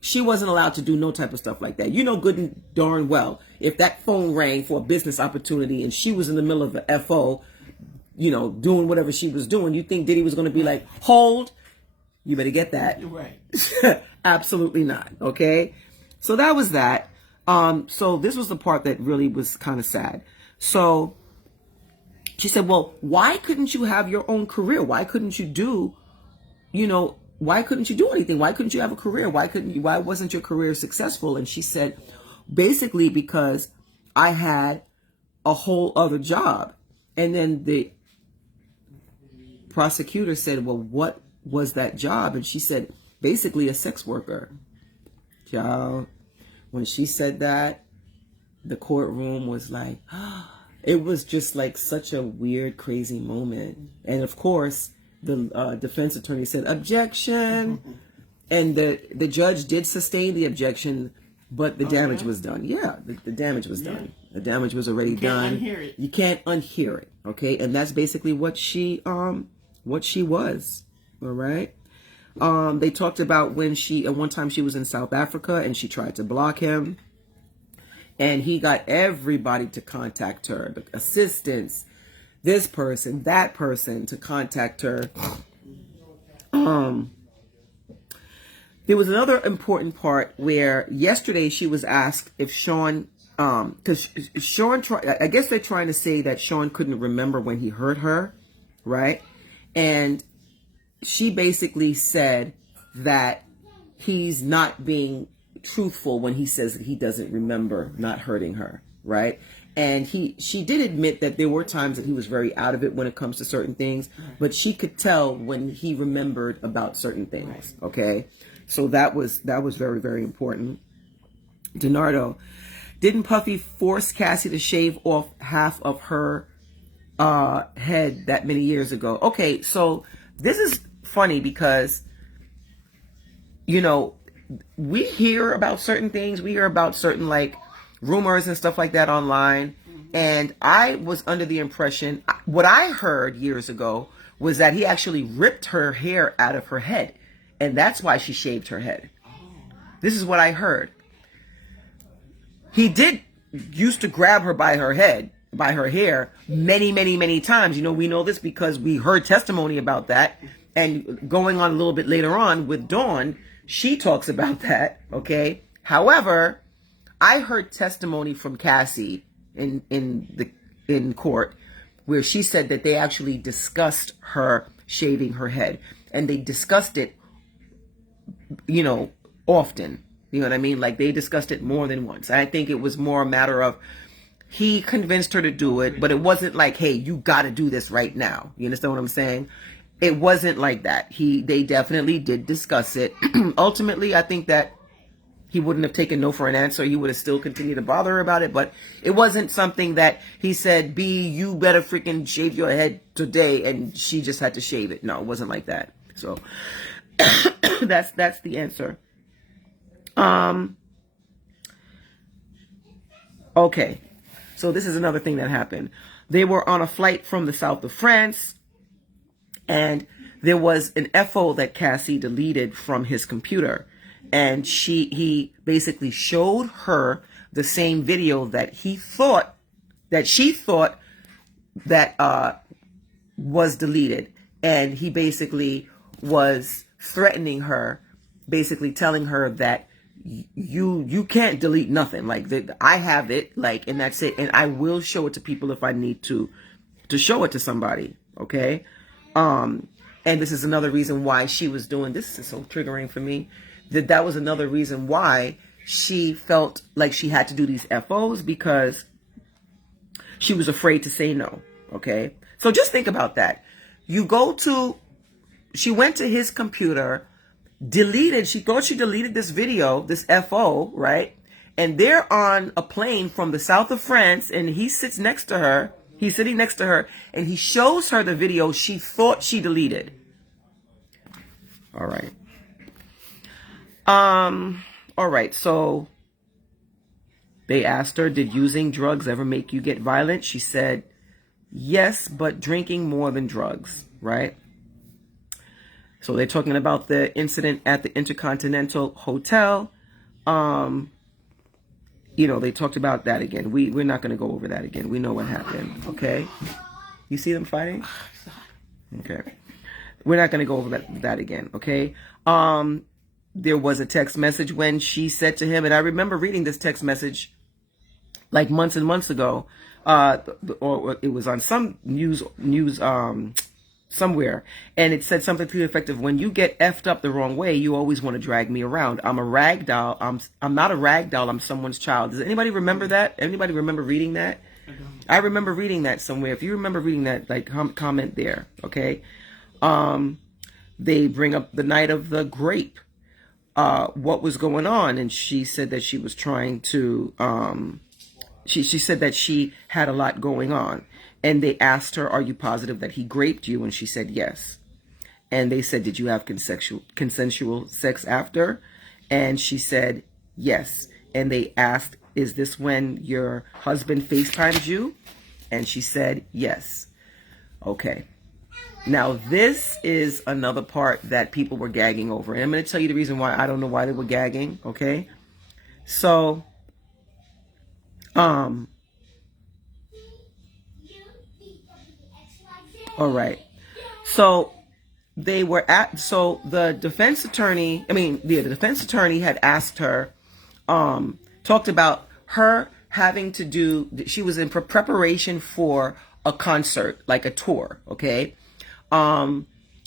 She wasn't allowed to do no type of stuff like that. Good and darn well, if that phone rang for a business opportunity and she was in the middle of the FO, doing whatever she was doing, you think Diddy was going to be like, hold, you better get that. You're right. Absolutely not. Okay. So that was that. So this was the part that really was kind of sad. So she said, well, why couldn't you have your own career? Why couldn't you do, why couldn't you do anything? Why couldn't you have a career? Why wasn't your career successful? And she said, basically because I had a whole other job. And then the prosecutor said, well, what was that job? And she said, basically a sex worker. Child, when she said that, the courtroom was like, it was just like such a weird, crazy moment. And of course, the defense attorney said, objection. And the judge did sustain the objection, but the damage was done. Yeah, the damage was done. The damage was already done. You can't unhear it. Okay. And that's basically what she was. All right. They talked about when at one time she was in South Africa and she tried to block him, and he got everybody to contact her, the assistants, this person, that person, to contact her. There was another important part where yesterday she was asked if Sean, because Sean, I guess they're trying to say that Sean couldn't remember when he hurt her, right? And she basically said that he's not being truthful when he says that he doesn't remember not hurting her, right? And she did admit that there were times that he was very out of it when it comes to certain things, but she could tell when he remembered about certain things. Okay, so that was very, very important. DiNardo, didn't Puffy force Cassie to shave off half of her head that many years ago? Okay, so this is funny because, you know, we hear about certain things. We hear about certain like rumors and stuff like that online. And I was under the impression, what I heard years ago was that he actually ripped her hair out of her head. And that's why she shaved her head. This is what I heard. He did used to grab her by her head, by her hair, many, many, many times. You know, we know this because we heard testimony about that. And going on a little bit later on with Dawn, she talks about that, okay? However, I heard testimony from Cassie in court where she said that they actually discussed her shaving her head. And they discussed it, you know, often. You know what I mean? Like they discussed it more than once. I think it was more a matter of he convinced her to do it, but it wasn't like, hey, you got to do this right now. You understand what I'm saying? It wasn't like that. They definitely did discuss it. Ultimately, I think that he wouldn't have taken no for an answer. He would have still continued to bother her about it, but it wasn't something that he said, B, you better freaking shave your head today, and she just had to shave it. No, it wasn't like that. So that's the answer. Okay. So this is another thing that happened. They were on a flight from the south of France, and there was an FO that Cassie deleted from his computer. And he basically showed her the same video that she thought that was deleted. And he basically was threatening her, basically telling her that you can't delete nothing. Like I have it, like, and that's it. And I will show it to people if I need to show it to somebody. Okay. And this is another reason why she was doing this. This is so triggering for me. That was another reason why she felt like she had to do these FOs, because she was afraid to say no. Okay. So just think about that. She went to his computer, she thought she deleted this video, this FO, right? And they're on a plane from the south of France, and he's sitting next to her, and he shows her the video she thought she deleted. All right. All right. So they asked her, did using drugs ever make you get violent? She said, yes, but drinking more than drugs, right? So they're talking about the incident at the Intercontinental Hotel. You know, they talked about that again. We're not going to go over that again. We know what happened. Okay. You see them fighting? Okay. We're not going to go over that again. Okay. There was a text message when she said to him, and I remember reading this text message like months and months ago, or it was on some news somewhere, and it said something to the effect of, when you get effed up the wrong way, you always want to drag me around. I'm a rag doll. I'm not a rag doll. I'm someone's child. Does anybody remember that? Anybody remember reading that? I remember reading that somewhere. If you remember reading that, like, comment there. Okay. They bring up the night of the grape. What was going on? And she said that she was trying to, she said that she had a lot going on. And they asked her, are you positive that he raped you? And she said, yes. And they said, did you have consensual sex after? And she said, yes. And they asked, is this when your husband FaceTimed you? And she said, yes. Okay. Now, this is another part that people were gagging over. And I'm going to tell you the reason why. I don't know why they were gagging. Okay. So, all right. So the defense attorney, the defense attorney had asked her, talked about her having to do, she was in preparation for a concert, like a tour. Okay.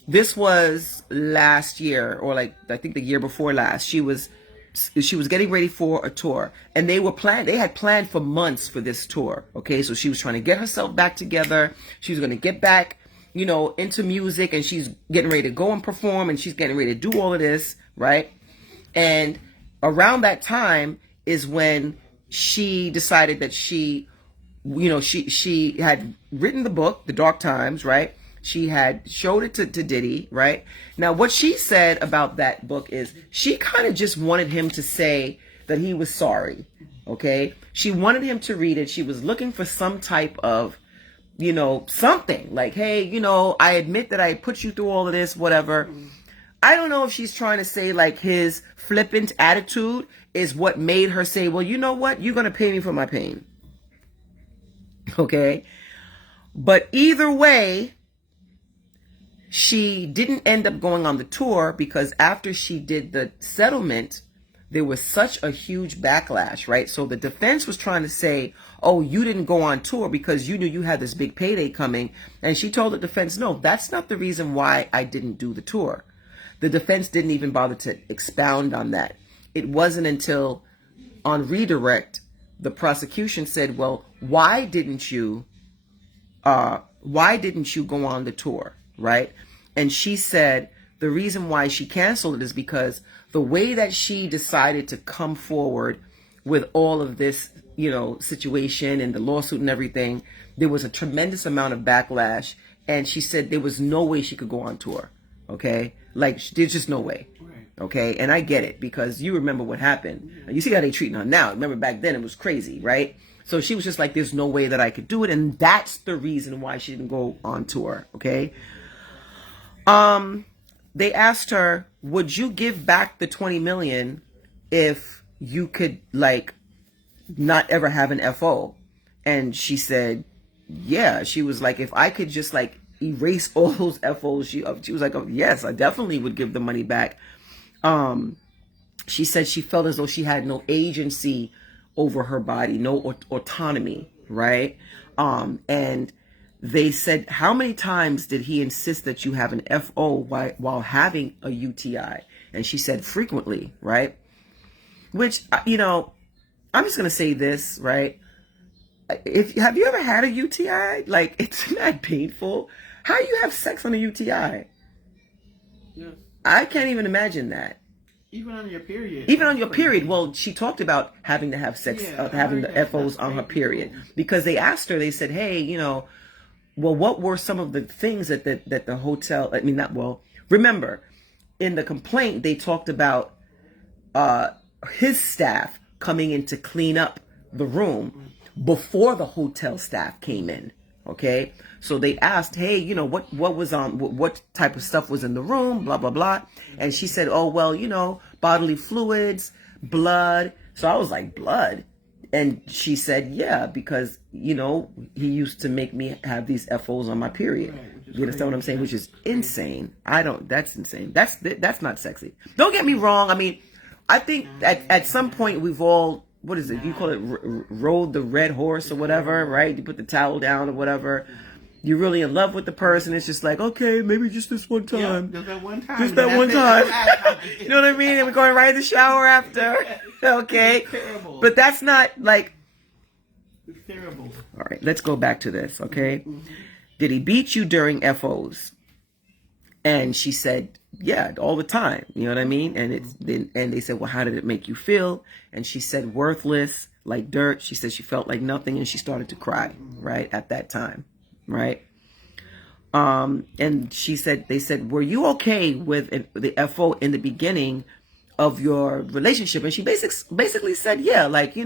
This was last year, or like, I think the year before last. She was she was getting ready for a tour, and they had planned for months for this tour. Okay, so she was trying to get herself back together. She was going to get back, into music, and she's getting ready to go and perform, and she's getting ready to do all of this, right? And around that time is when she decided that she had written the book, The Dark Times, right? She had showed it to Diddy, right? Now, what she said about that book is she kind of just wanted him to say that he was sorry, okay? She wanted him to read it. She was looking for some type of, something like, hey, I admit that I put you through all of this, whatever. I don't know if she's trying to say like his flippant attitude is what made her say, well, you know what? You're going to pay me for my pain. Okay? But either way, she didn't end up going on the tour because after she did the settlement, there was such a huge backlash, right? So the defense was trying to say, oh, you didn't go on tour because you knew you had this big payday coming. And she told the defense, no, that's not the reason why I didn't do the tour. The defense didn't even bother to expound on that. It wasn't until on redirect, the prosecution said, well, why didn't you go on the tour, right? And she said the reason why she canceled it is because the way that she decided to come forward with all of this, situation and the lawsuit and everything, there was a tremendous amount of backlash. And she said there was no way she could go on tour. Okay. Like there's just no way. Okay. And I get it because you remember what happened. You see how they treating her now. Remember back then it was crazy, right? So she was just like, there's no way that I could do it. And that's the reason why she didn't go on tour. Okay. They asked her, would you give back the 20 million if you could like not ever have an FO? And she said, yeah. She was like, if I could just like erase all those FOs, she was like, oh, yes, I definitely would give the money back. She said she felt as though she had no agency over her body, no autonomy, right? And they said, how many times did he insist that you have an FO while having a UTI? And she said frequently, right? Which, I'm just going to say this, right? Have you ever had a UTI? Like, it's not painful. How do you have sex on a UTI? Yes. I can't even imagine that. Even on your period. Even on your period. Well, she talked about having to have sex, having the FOs on her period. Because they asked her, they said, hey, well, what were some of the things that the hotel, remember, in the complaint, they talked about his staff coming in to clean up the room before the hotel staff came in. Okay, so they asked, hey, what was on, what type of stuff was in the room, blah, blah, blah. And she said, oh, well, bodily fluids, blood. So I was like, blood? And she said, yeah, because, he used to make me have these FOs on my period. Right, you understand what I'm saying? Which is insane. That's insane. That's not sexy. Don't get me wrong. I mean, I think at some point we've all, what is it? You call it rode the red horse or whatever, right? You put the towel down or whatever. You're really in love with the person. It's just like, okay, maybe just this one time. Just that one time. Just that one time. You know what I mean? And we're going right in the shower after. Okay. It's terrible. But that's not like. It's terrible. All right, let's go back to this, okay? Mm-hmm. Did he beat you during FOs? And she said, yeah, all the time. You know what I mean? And they said, well, how did it make you feel? And she said, worthless, like dirt. She said she felt like nothing, and she started to cry, right, at that time, right? And she said, they said, were you okay with the FO in the beginning of your relationship? And she basically said, yeah, like,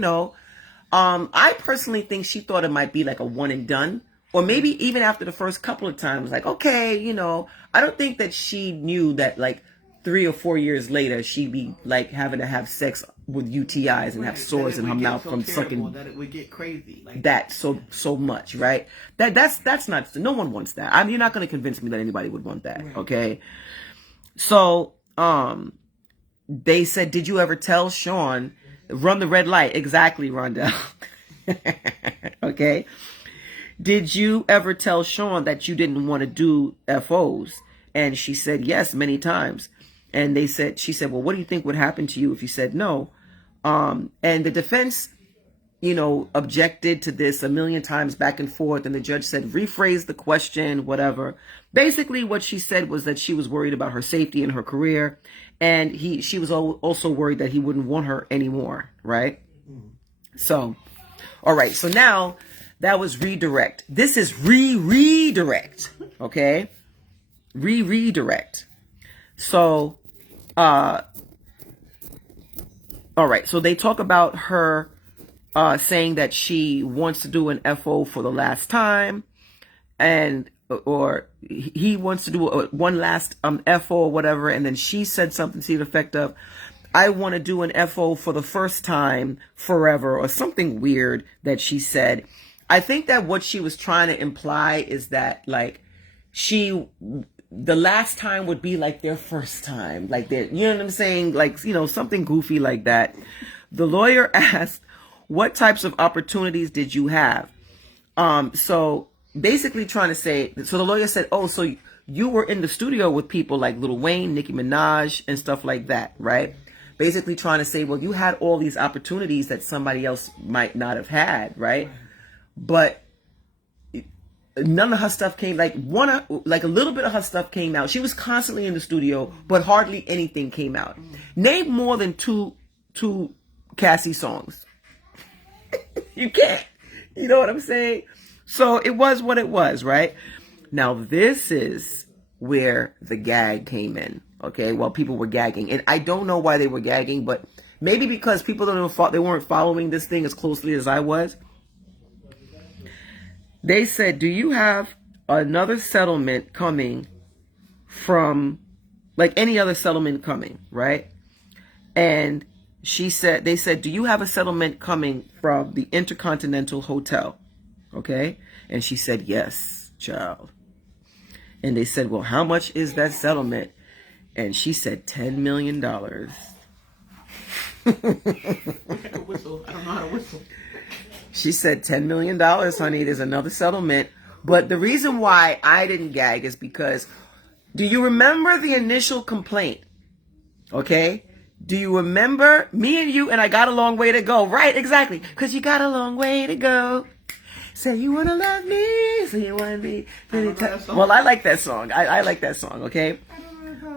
I personally think she thought it might be like a one and done. Or maybe even after the first couple of times, like, okay, I don't think that she knew that like 3 or 4 years later, she'd be like having to have sex with UTIs and have sores in her mouth from sucking. That it would get crazy. Like that so much, right? That's not, no one wants that. I mean, you're not going to convince me that anybody would want that. Right. Okay. So, they said, did you ever tell Sean, run the red light? Exactly, Rondell. Okay. Did you ever tell Sean that you didn't want to do FOs? And she said, yes, many times. And she said, well, what do you think would happen to you if you said no? And the defense, objected to this a million times back and forth. And the judge said, rephrase the question, whatever. Basically, what she said was that she was worried about her safety and her career. And she was also worried that he wouldn't want her anymore, right? So, all right. So now that was redirect. This is redirect, okay? Redirect. So, all right. So they talk about her saying that she wants to do an FO for the last time, or he wants to do one last FO or whatever, and then she said something to the effect of, I want to do an FO for the first time forever, or something weird that she said. I think that what she was trying to imply is that, like, the last time would be like their first time, like you know what I'm saying? Like, something goofy like that. The lawyer asked, what types of opportunities did you have? So basically trying to say, so the lawyer said, oh, so you were in the studio with people like Lil Wayne, Nicki Minaj, and stuff like that, right? Basically trying to say, well, you had all these opportunities that somebody else might not have had, right? But none of her stuff came, like a little bit of her stuff came out. She was constantly in the studio, but hardly anything came out. Name more than two Cassie songs. You can't. You know what I'm saying? So it was what it was, right? Now this is where the gag came in. Okay, well, people were gagging, and I don't know why they were gagging, but maybe because people they weren't following this thing as closely as I was. They said, do you have another settlement coming from, like any other settlement coming, right? And they said, do you have a settlement coming from the Intercontinental Hotel? Okay. And she said, yes, child. And they said, well, how much is that settlement? And she said, $10 million. Whistle. I don't know how to whistle. She said $10 million, honey. There's another settlement. But the reason why I didn't gag is because, do you remember the initial complaint? Okay. Do you remember me and you and I got a long way to go? Right, exactly. Because you got a long way to go. Say you want to love me. Say you want me. Well, I like that song. I like that song, okay?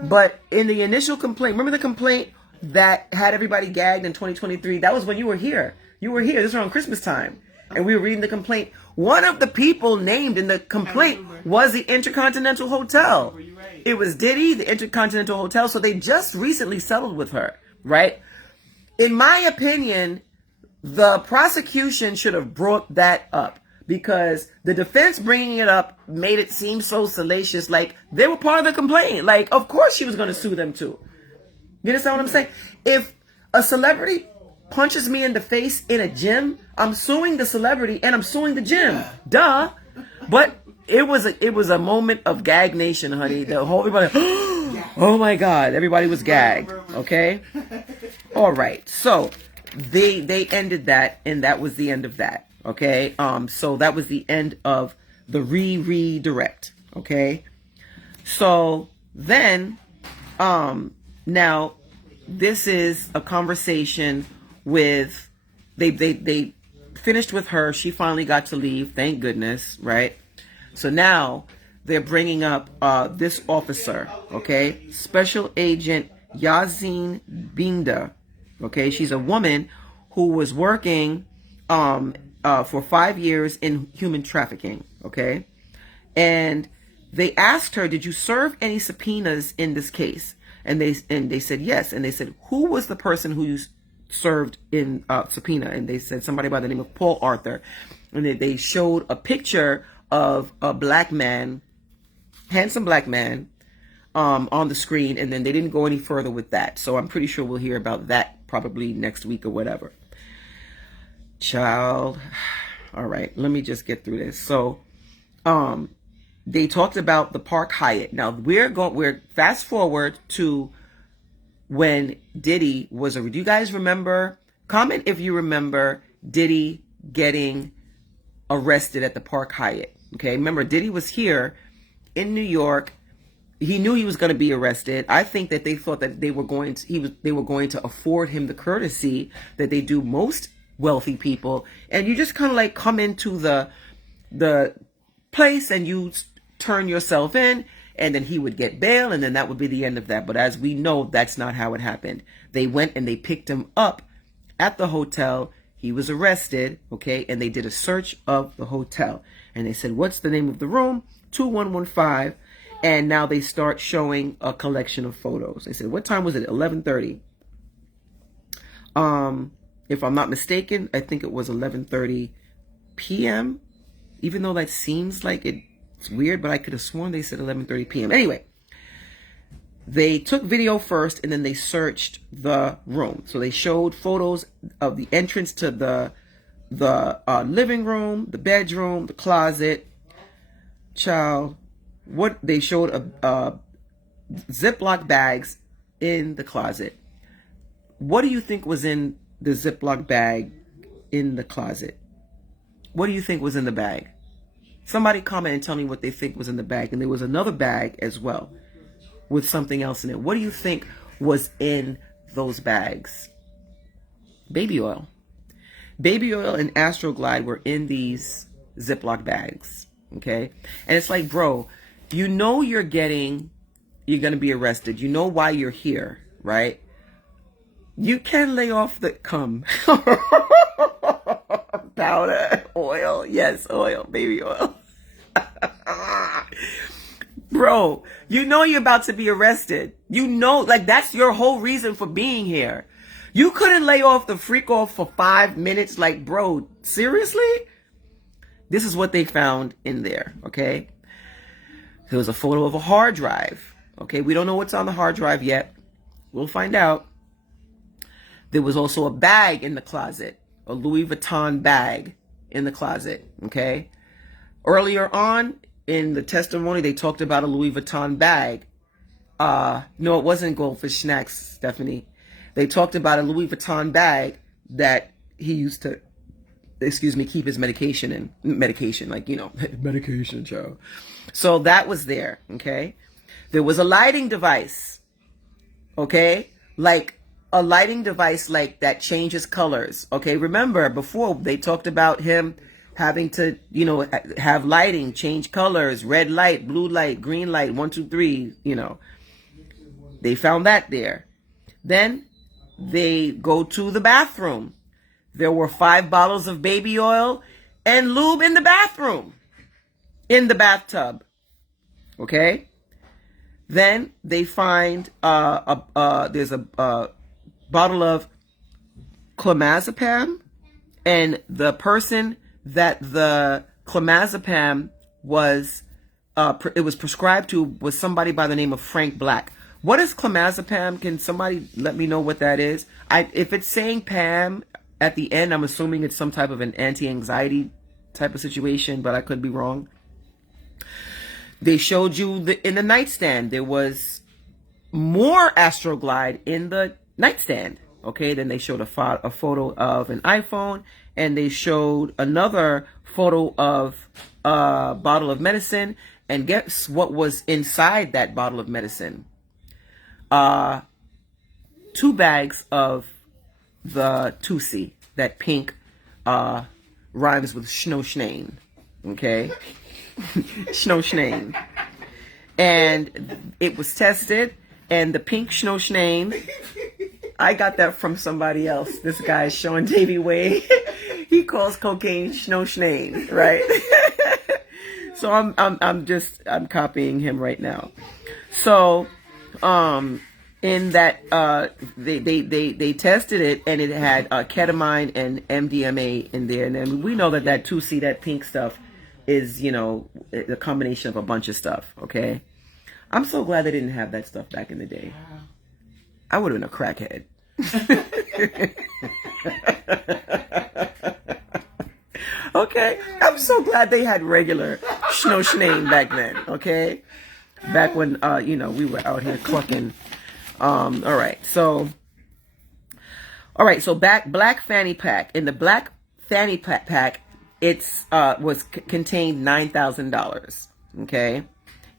But in the initial complaint, remember the complaint that had everybody gagged in 2023? That was when you were here. You were here. This was around Christmas time. And we were reading the complaint. One of the people named in the complaint was the Intercontinental Hotel. It was Diddy, the Intercontinental Hotel. So they just recently settled with her, right? In my opinion, the prosecution should have brought that up, because the defense bringing it up made it seem so salacious. Like, they were part of the complaint. Like, of course she was going to sue them too. You understand what I'm saying? If a celebrity punches me in the face in a gym, I'm suing the celebrity and I'm suing the gym. Duh. But it was a moment of gag nation, honey. The whole everybody, oh my God, everybody was gagged. Okay. All right. So they ended that, and that was the end of that. Okay. So that was the end of the redirect. Okay. So then, now this is a conversation with, they finished with her. She finally got to leave. Thank goodness. Right. So now they're bringing up, this officer. Okay. Special Agent Yazine Binda. Okay. She's a woman who was working, for 5 years in human trafficking. Okay. And they asked her, did you serve any subpoenas in this case? And they said yes. And they said, who was the person who you served in subpoena? And they said somebody by the name of Paul Arthur. And they showed a picture of a black man, handsome black man, on the screen. And then they didn't go any further with that. So I'm pretty sure we'll hear about that probably next week or whatever. Child. All right. Let me just get through this. So, they talked about the Park Hyatt. Now we're fast forward to when Diddy was do you guys remember? Comment if you remember Diddy getting arrested at the Park Hyatt. Okay. Remember, Diddy was here in New York he knew he was going to be arrested. I think that they thought that they were going to afford him the courtesy that they do most wealthy people. And you just kind of like come into the place and you turn yourself in, and then he would get bail, and then that would be the end of that. But as we know, that's not how it happened. They went and they picked him up at the hotel. He was arrested, okay, and they did a search of the hotel. And they said, what's the name of the room? 2115. And now they start showing a collection of photos. They said, what time was it? 11:30. If I'm not mistaken, I think it was 11:30 p.m. Even though that seems like it's weird, but I could have sworn they said 11:30 p.m. Anyway, they took video first, and then they searched the room. So they showed photos of the entrance to the living room, the bedroom, the closet. Child, what they showed Ziploc bags in the closet. What do you think was in the Ziploc bag in the closet? What do you think was in the bag? Somebody comment and tell me what they think was in the bag. And there was another bag as well with something else in it. What do you think was in those bags? Baby oil. Baby oil and Astroglide were in these Ziploc bags. Okay? And it's like, bro, you know you're going to be arrested. You know why you're here, right? You can lay off the cum. Powder, oil. Yes, oil, baby oil. Bro, you know you're about to be arrested. You know, like, that's your whole reason for being here. You couldn't lay off the freak off for 5 minutes. Like, bro, seriously? This is what they found in there, okay? There was a photo of a hard drive. Okay, we don't know what's on the hard drive yet. We'll find out. There was also a bag in the closet, a Louis Vuitton bag in the closet, okay? Earlier on in the testimony, they talked about a Louis Vuitton bag. No, it wasn't Goldfish Snacks, Stephanie. They talked about a Louis Vuitton bag that he used to, keep his medication in. Medication, like, medication, child. So that was there, okay? There was a lighting device, okay? Like a lighting device like that changes colors, okay? Remember, before they talked about him having to, have lighting, change colors, red light, blue light, green light, 1, 2, 3, They found that there. Then they go to the bathroom. There were 5 bottles of baby oil and lube in the bathroom, in the bathtub. Okay? Then they find there's a bottle of clonazepam, and the person that the clonazepam was it was prescribed to was somebody by the name of Frank Black. What is clonazepam? Can somebody let me know what that is? If it's saying Pam at the end, I'm assuming it's some type of an anti-anxiety type of situation, but I could be wrong. They showed you in the nightstand, there was more Astroglide in the nightstand. Okay, then they showed a photo of an iPhone, and they showed another photo of a bottle of medicine. And guess what was inside that bottle of medicine? 2 bags of the Tusi, that pink rhymes with Schnoschnane. Okay? Schnoschnane. And it was tested, and the pink Schnoschnane, I got that from somebody else. This guy is showing Davey Way. He calls cocaine Schnoschnane, right? So I'm copying him right now. So, in that, they tested it, and it had ketamine and MDMA in there. And then we know that 2C, that pink stuff, is, a combination of a bunch of stuff. Okay. I'm so glad they didn't have that stuff back in the day. I would have been a crackhead. Okay. I'm so glad they had regular Schnoschnane back then. Okay. Back when, we were out here clucking. All right. So black fanny pack. In the black fanny pack, it's, contained $9,000. Okay.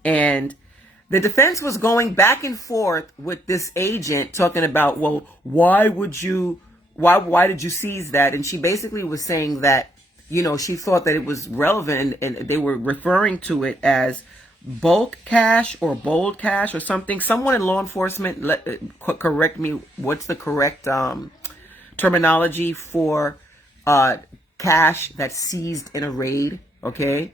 And The defense was going back and forth with this agent talking about, well, why did you seize that? And she basically was saying that, you know, she thought that it was relevant, and they were referring to it as bulk cash or bold cash or something. Someone in law enforcement, correct me, what's the correct terminology for cash that's seized in a raid, okay?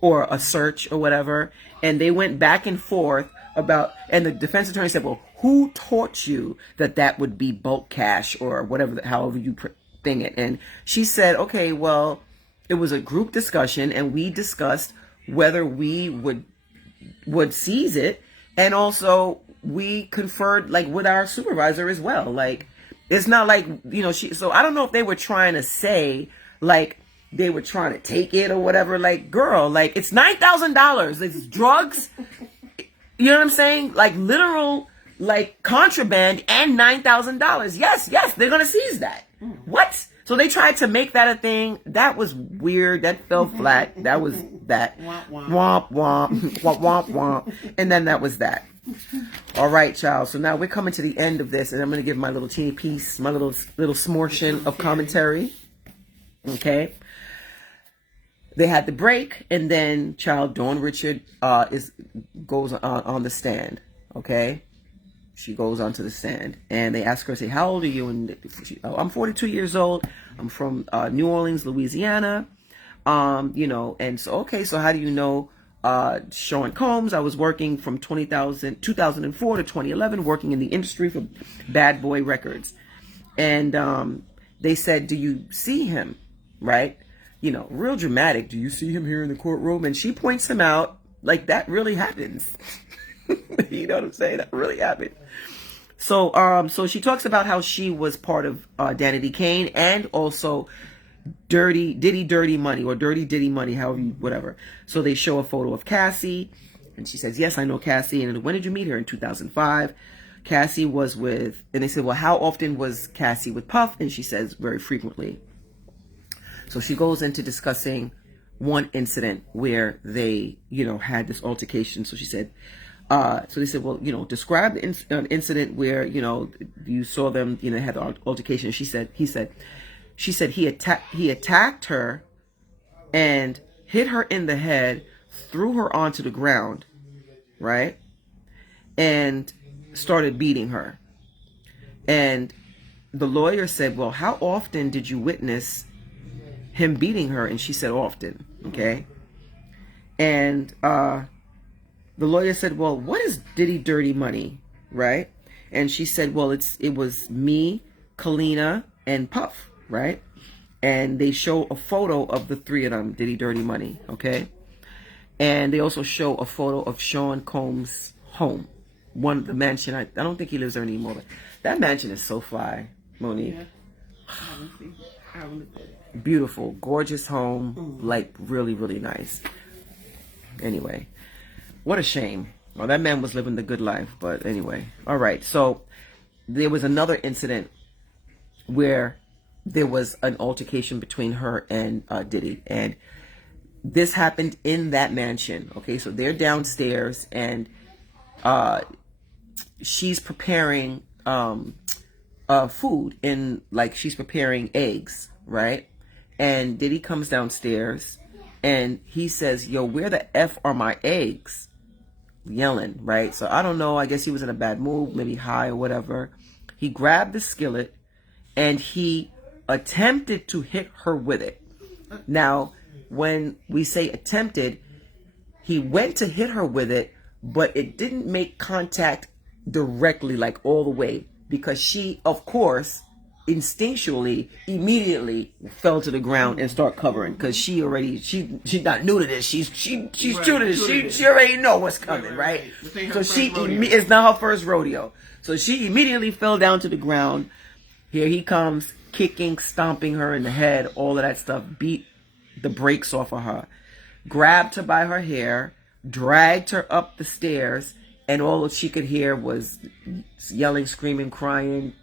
Or a search or whatever. And they went back and forth about, and the defense attorney said, well, who taught you that that would be bulk cash or whatever, however you thing it? And she said, okay, well, it was a group discussion and we discussed whether we would seize it. And also we conferred like with our supervisor as well. Like, it's not like, you know, so I don't know if they were trying to say like, they were trying to take it or whatever. Like, girl, like, it's $9,000. It's drugs. You know what I'm saying? Like, literal, like, contraband and $9,000. Yes, they're going to seize that. What? So they tried to make that a thing. That was weird. That fell flat. That was that. Womp, womp. Womp, womp, womp. And then that was that. All right, child. So now we're coming to the end of this, and I'm going to give my little teeny piece, my little smortion of commentary. Okay? They had the break, and then child Dawn Richard goes on the stand. Okay, she goes onto the stand, and they ask her, say, "How old are you?" And I'm 42 years old. I'm from New Orleans, Louisiana. You know, and so okay, so how do you know Sean Combs? I was working from 2004 to 2011, working in the industry for Bad Boy Records, and they said, "Do you see him?" Right? You know, real dramatic. Do you see him here in the courtroom? And she points him out like that really happens. You know what I'm saying? That really happened. So, so she talks about how she was part of Danity Kane and also Diddy Money or Dirty Diddy Money, however you, whatever. So they show a photo of Cassie, and she says, "Yes, I know Cassie." And when did you meet her? In 2005. Cassie was with, and they said, "Well, how often was Cassie with Puff?" And she says, "Very frequently." So she goes into discussing one incident where they, you know, had this altercation. So she said, so they said, "Well, you know, describe the incident where, you know, you saw them, you know, had the altercation." She said, he attacked her and hit her in the head, threw her onto the ground, right? And started beating her. And the lawyer said, "Well, how often did you witness him beating her?" And she said, "Often." Okay. And the lawyer said, "Well, what is Diddy Dirty Money?" Right? And she said, "Well, it was me, Kalina, and Puff." Right? And they show a photo of the three of them, Diddy Dirty Money. Okay. And they also show a photo of Sean Combs' home, the mansion. I don't think he lives there anymore, but that mansion is so fly, Monique. Yeah. Beautiful, gorgeous home, like really, really nice. Anyway, what a shame. Well, that man was living the good life, but anyway. All right, so there was another incident where there was an altercation between her and Diddy, and this happened in that mansion. Okay, so they're downstairs, and she's preparing food, she's preparing eggs, right? And Diddy comes downstairs and he says, "Yo, where the F are my eggs?" Yelling, right? So I don't know. I guess he was in a bad mood, maybe high or whatever. He grabbed the skillet and he attempted to hit her with it. Now, when we say attempted, he went to hit her with it, but it didn't make contact directly, like all the way, because she, of course, instinctually, immediately fell to the ground and start covering, because she's not new to this. She's true to this. She already know what's coming, right? So it's not her first rodeo. So she immediately fell down to the ground. Here he comes, kicking, stomping her in the head, all of that stuff, beat the brakes off of her, grabbed her by her hair, dragged her up the stairs, and all she could hear was yelling, screaming, crying,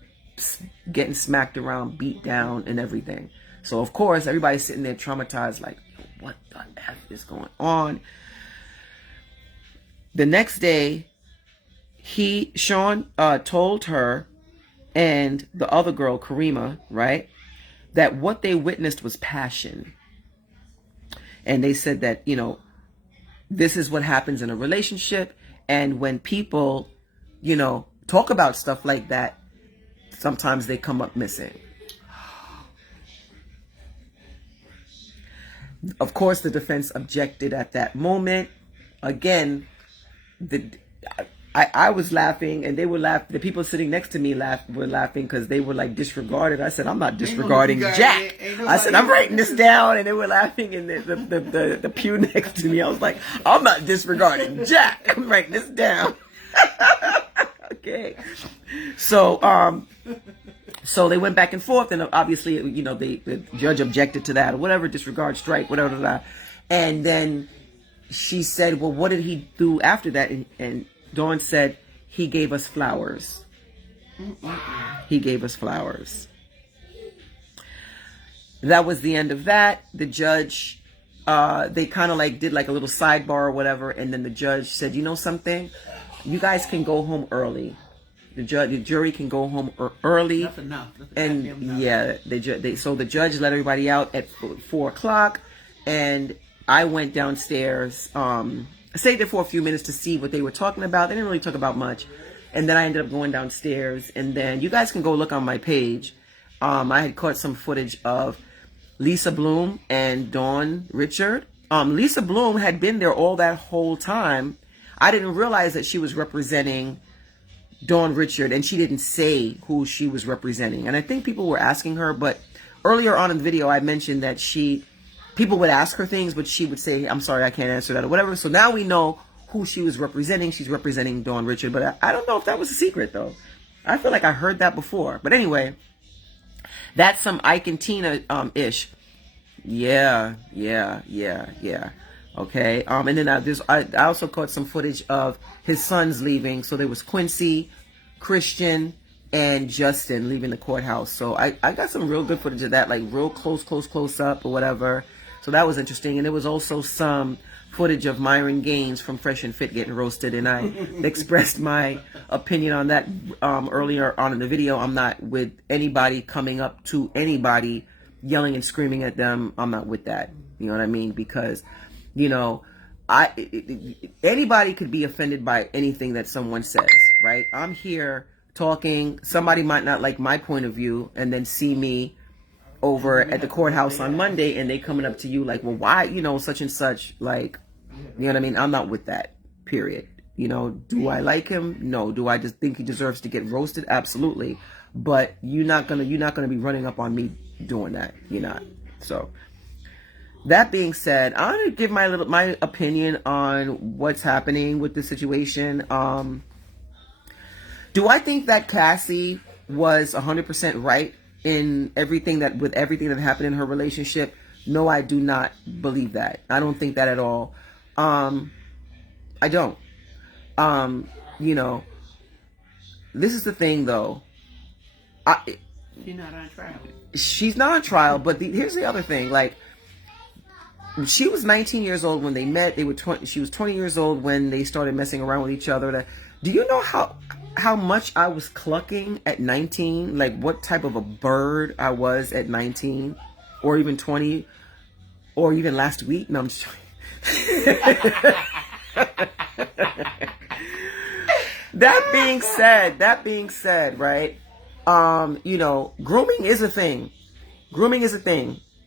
getting smacked around, beat down, and everything. So, of course, everybody's sitting there traumatized, like, what the F is going on? The next day, Sean told her and the other girl, Karima, right, that what they witnessed was passion. And they said that, this is what happens in a relationship. And when people, talk about stuff like that, sometimes they come up missing. Of course, the defense objected at that moment. Again, I was laughing and they were laughing. The people sitting next to me were laughing because they were like disregarded. I said, I'm not disregarding Jack. I said, I'm writing this down, and they were laughing in the pew next to me. I was like, I'm not disregarding Jack. I'm writing this down. Okay. So they went back and forth, and obviously, the judge objected to that or whatever, disregard, strike, whatever. And then she said, well, what did he do after that? And Dawn said, he gave us flowers. He gave us flowers. That was the end of that. The judge, they kind of did a little sidebar or whatever. And then the judge said, you know something? You guys can go home early. The jury can go home early. That's enough. And yeah, so the judge let everybody out at 4:00, and I went downstairs. I stayed there for a few minutes to see what they were talking about. They didn't really talk about much, and then I ended up going downstairs. And then you guys can go look on my page. I had caught some footage of Lisa Bloom and Dawn Richard. Lisa Bloom had been there all that whole time. I didn't realize that she was representing Dawn Richard, and she didn't say who she was representing. And I think people were asking her, but earlier on in the video, I mentioned that people would ask her things, but she would say, I'm sorry, I can't answer that or whatever. So now we know who she was representing. She's representing Dawn Richard, but I don't know if that was a secret, though. I feel like I heard that before. But anyway, that's some Ike and Tina ish. Yeah. Okay. And then I also caught some footage of his sons leaving. So there was Quincy, Christian, and Justin leaving the courthouse. So I got some real good footage of that, like real close up or whatever. So that was interesting. And there was also some footage of Myron Gaines from Fresh and Fit getting roasted. And I expressed my opinion on that earlier on in the video. I'm not with anybody coming up to anybody, yelling and screaming at them. I'm not with that. You know what I mean? Because, anybody could be offended by anything that someone says, right? I'm here talking. Somebody might not like my point of view and then see me over at the courthouse on Monday, and they coming up to you like, well, why, such and such, like, you know what I mean? I'm not with that, period. Do I like him? No. Do I just think he deserves to get roasted? Absolutely. But you're not gonna be running up on me doing that. You're not. So that being said, I'm gonna give my opinion on what's happening with the situation. Do I think that Cassie was 100% right in everything that happened in her relationship? No, I do not believe that. I don't think that at all. I don't. This is the thing, though. She's not on trial. She's not on trial, but here's the other thing. Like, she was 19 years old when they met. She was 20 years old when they started messing around with each other. Do you know how much I was clucking at 19? Like, what type of a bird I was at 19, or even 20, or even last week? No, I'm just That being said, right? Grooming is a thing.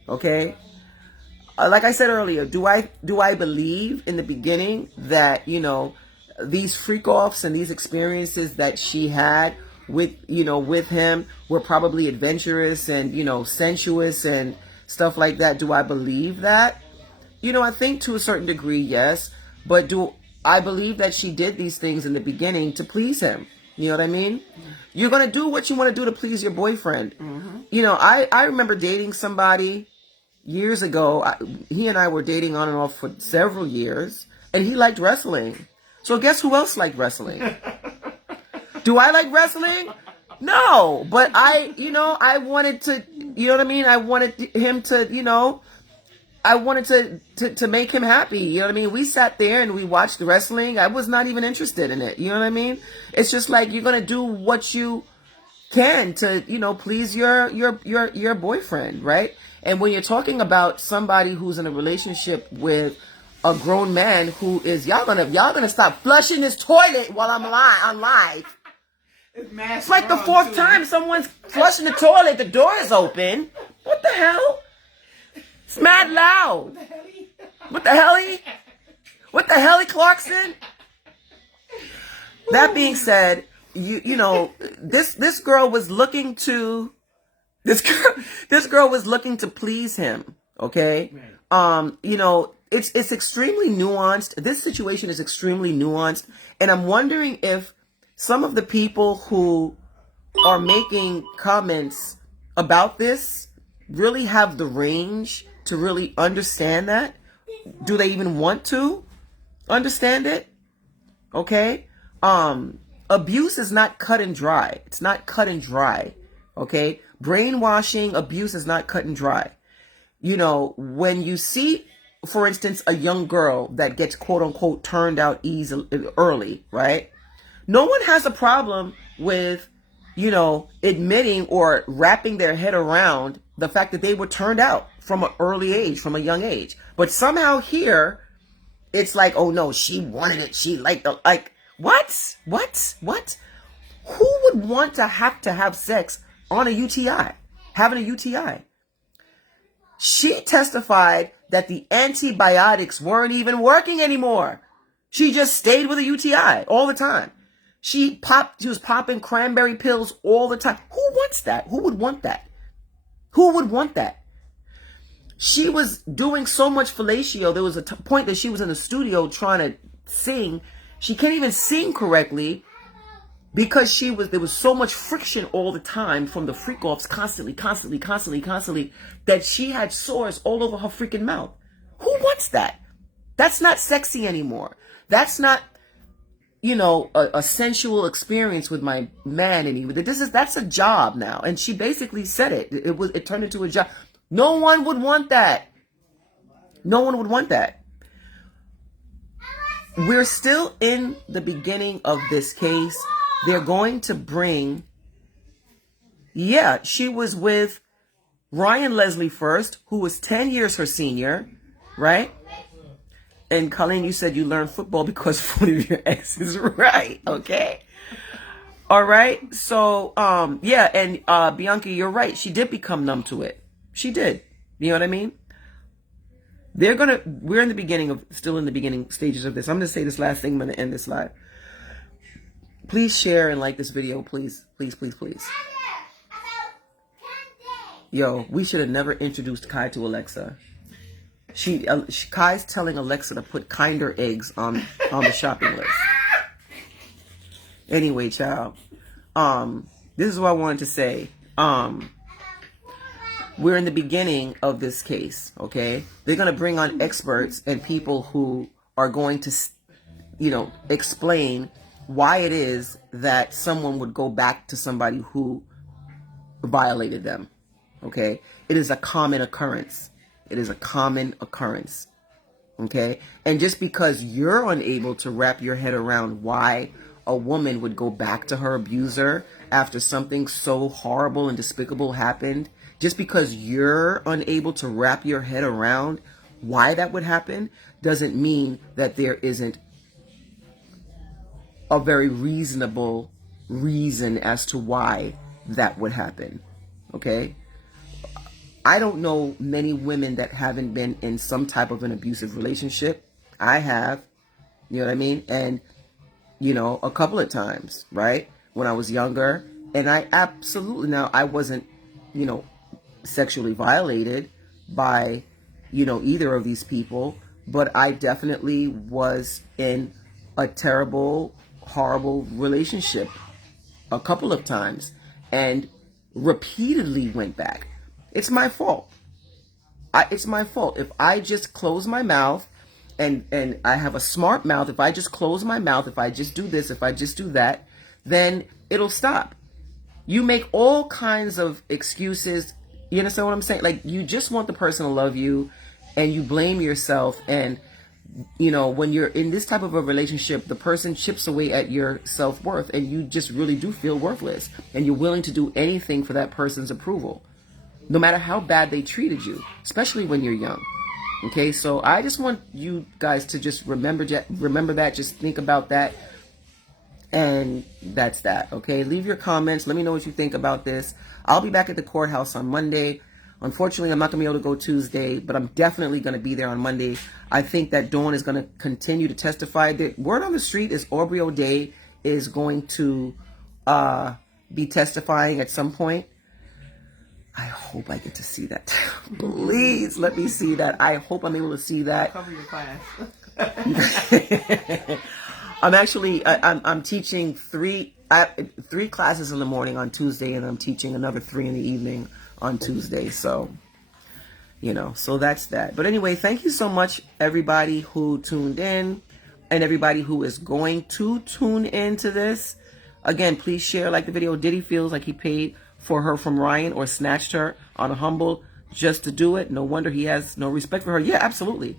Okay. Like I said earlier, do I believe in the beginning that, these freak offs and these experiences that she had with him were probably adventurous and, sensuous and stuff like that? Do I believe that? I think to a certain degree, yes. But do I believe that she did these things in the beginning to please him? You know what I mean? You're going to do what you want to do to please your boyfriend. Mm-hmm. I remember dating somebody years ago. He and I were dating on and off for several years, and he liked wrestling. So guess who else liked wrestling? Do I like wrestling? No, but I wanted to, you know what I mean? I wanted him to, I wanted to make him happy. You know what I mean? We sat there and we watched the wrestling. I was not even interested in it. You know what I mean? It's just like you're gonna do what you can to, please your boyfriend, right? And when you're talking about somebody who's in a relationship with a grown man who is y'all gonna stop flushing this toilet while I'm on live. It's like the fourth time someone's flushing the toilet. The door is open. What the hell? It's mad loud. What the hell? What the hell, Clarkson? That being said, this girl was looking to this girl was looking to please him. Okay, it's extremely nuanced. This situation is extremely nuanced, and I'm wondering if some of the people who are making comments about this really have the range to really understand that. Do they even want to understand it? Okay. Abuse is not cut and dry. It's not cut and dry. Okay. Brainwashing, abuse is not cut and dry. When you see, for instance, a young girl that gets quote unquote turned out early, right? No one has a problem with, admitting or wrapping their head around the fact that they were turned out from an early age, from a young age. But somehow here, it's like, oh no, she wanted it. She liked what? Who would want to have sex on a UTI, having a UTI? She testified that the antibiotics weren't even working anymore. She just stayed with a UTI all the time. She was popping cranberry pills all the time. Who wants that? Who would want that? Who would want that? She was doing so much fellatio. There was a point that she was in the studio trying to sing. She can't even sing correctly because there was so much friction all the time from the freak offs constantly, that she had sores all over her freaking mouth. Who wants that? That's not sexy anymore. That's not, a sensual experience with my man anymore. That's a job now. And she basically said it. It turned into a job. No one would want that. No one would want that. We're still in the beginning of this case. They're going to bring, she was with Ryan Leslie first, who was 10 years her senior, right? And Colleen, you said you learned football because one of your exes, right? Okay. All right. So, and Bianca, you're right. She did become numb to it. She did. You know what I mean? We're still in the beginning stages of this. I'm going to say this last thing. I'm going to end this live. Please share and like this video, please. Please, please, please. Yo, we should have never introduced Kai to Alexa. Kai's telling Alexa to put kinder eggs on the shopping list. Anyway, child. This is what I wanted to say. We're in the beginning of this case, okay? They're going to bring on experts and people who are going to, explain why it is that someone would go back to somebody who violated them, okay? It is a common occurrence. It is a common occurrence, okay? And just because you're unable to wrap your head around why a woman would go back to her abuser after something so horrible and despicable happened, just because you're unable to wrap your head around why that would happen, doesn't mean that there isn't a very reasonable reason as to why that would happen, okay? I don't know many women that haven't been in some type of an abusive relationship. I have, you know what I mean? And, a couple of times, right? When I was younger. And I wasn't, sexually violated by, either of these people. But I definitely was in a terrible, horrible relationship a couple of times. And repeatedly went back. It's my fault. It's my fault. If I just close my mouth and I have a smart mouth, if I just close my mouth, if I just do this, if I just do that, then it'll stop. You make all kinds of excuses. You understand what I'm saying? Like, you just want the person to love you and you blame yourself, and you know, when you're in this type of a relationship, the person chips away at your self-worth, and you just really do feel worthless, and you're willing to do anything for that person's approval, no matter how bad they treated you, especially when you're young. Okay, so I just want you guys to just remember that, just think about that, and that's that. Okay, leave your comments, let me know what you think about this. I'll be back at the courthouse on Monday. Unfortunately, I'm not going to be able to go Tuesday, but I'm definitely going to be there on Monday. I think that Dawn is going to continue to testify. The word on the street is Aubrey O'Day is going to be testifying at some point. I hope I get to see that. Please let me see that. I hope I'm able to see that. Cover your class. I'm actually, I'm teaching three classes in the morning on Tuesday, and I'm teaching another 3 in the evening on Tuesday. So, you know, so that's that. But anyway, thank you so much, everybody who tuned in and everybody who is going to tune into this. Again, please share, like the video. Diddy feels like he paid for her from Ryan or snatched her on a humble just to do it. No wonder he has no respect for her. Yeah, absolutely.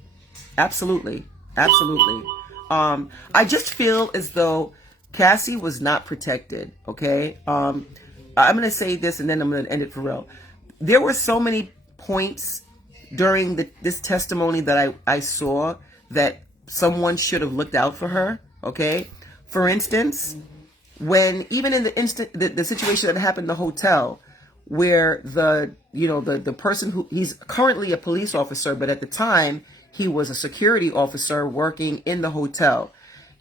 Absolutely. Absolutely. I just feel as though Cassie was not protected. Okay. I'm going to say this and then I'm going to end it for real. There were so many points during this testimony that I saw that someone should have looked out for her. Okay. For instance, when even in the situation that happened in the hotel, where the person who, he's currently a police officer, but at the time he was a security officer working in the hotel.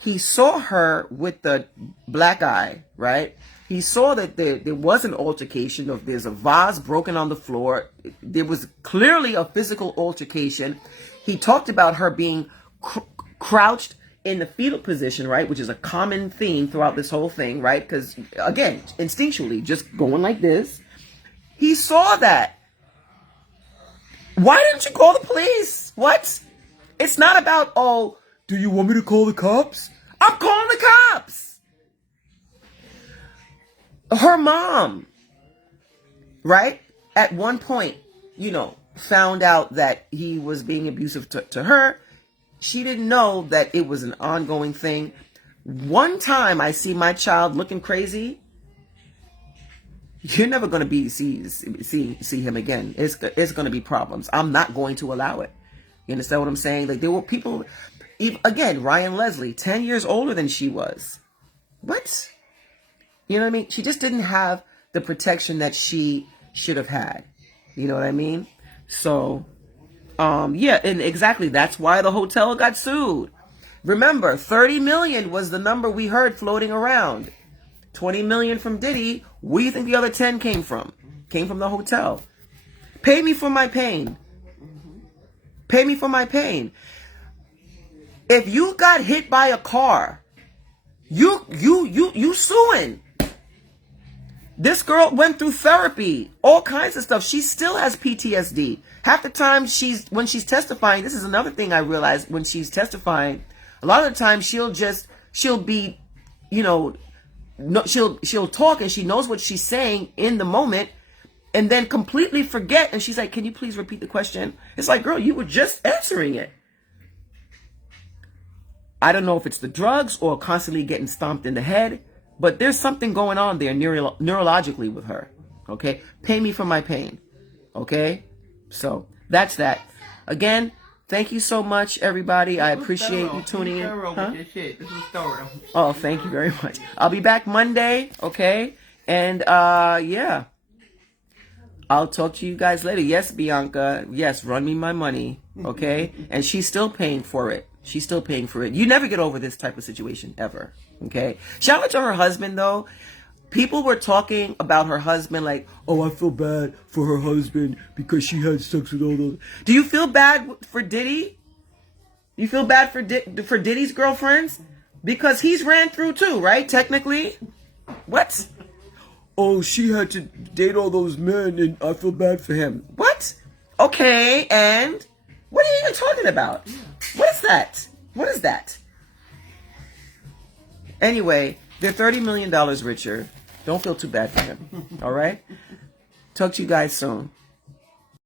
He saw her with the black eye, right? He saw that there was an altercation. There's a vase broken on the floor. There was clearly a physical altercation. He talked about her being crouched in the fetal position, right? Which is a common theme throughout this whole thing, right? Because again, instinctually, just going like this. He saw that. Why didn't you call the police? What? It's not about, oh, do you want me to call the cops? I'm calling the cops. Her mom, right, at one point, found out that he was being abusive to her. She didn't know that it was an ongoing thing. One time I see my child looking crazy, you're never going to see him again. It's going to be problems. I'm not going to allow it. You understand what I'm saying? Like, there were people, again, Ryan Leslie, 10 years older than she was. What? You know what I mean? She just didn't have the protection that she should have had. You know what I mean? So, yeah, and exactly, that's why the hotel got sued. Remember, 30 million was the number we heard floating around. 20 million from Diddy. Where do you think the other 10 came from? Came from the hotel. Pay me for my pain. Pay me for my pain. If you got hit by a car, you suing. This girl went through therapy, all kinds of stuff. She still has PTSD. Half the time when she's testifying, this is another thing I realized when she's testifying, a lot of the time she'll be, she'll talk and she knows what she's saying in the moment and then completely forget. And she's like, can you please repeat the question? It's like, girl, you were just answering it. I don't know if it's the drugs or constantly getting stomped in the head, but there's something going on there neurologically with her. Okay. Pay me for my pain. Okay. So that's that. Again, thank you so much, everybody. I appreciate you tuning in. Huh? Oh, thank you very much. I'll be back Monday. Okay. And, yeah. I'll talk to you guys later. Yes, Bianca. Yes, run me my money. Okay. And she's still paying for it. She's still paying for it. You never get over this type of situation, ever. Okay? Shout out to her husband, though. People were talking about her husband like, oh, I feel bad for her husband because she had sex with all those. Do you feel bad for Diddy? You feel bad for Diddy's girlfriends? Because he's ran through too, right? Technically. What? Oh, she had to date all those men and I feel bad for him. What? Okay, and what are you even talking about? What is that? What is that? Anyway, they're $30 million richer. Don't feel too bad for him. All right? Talk to you guys soon.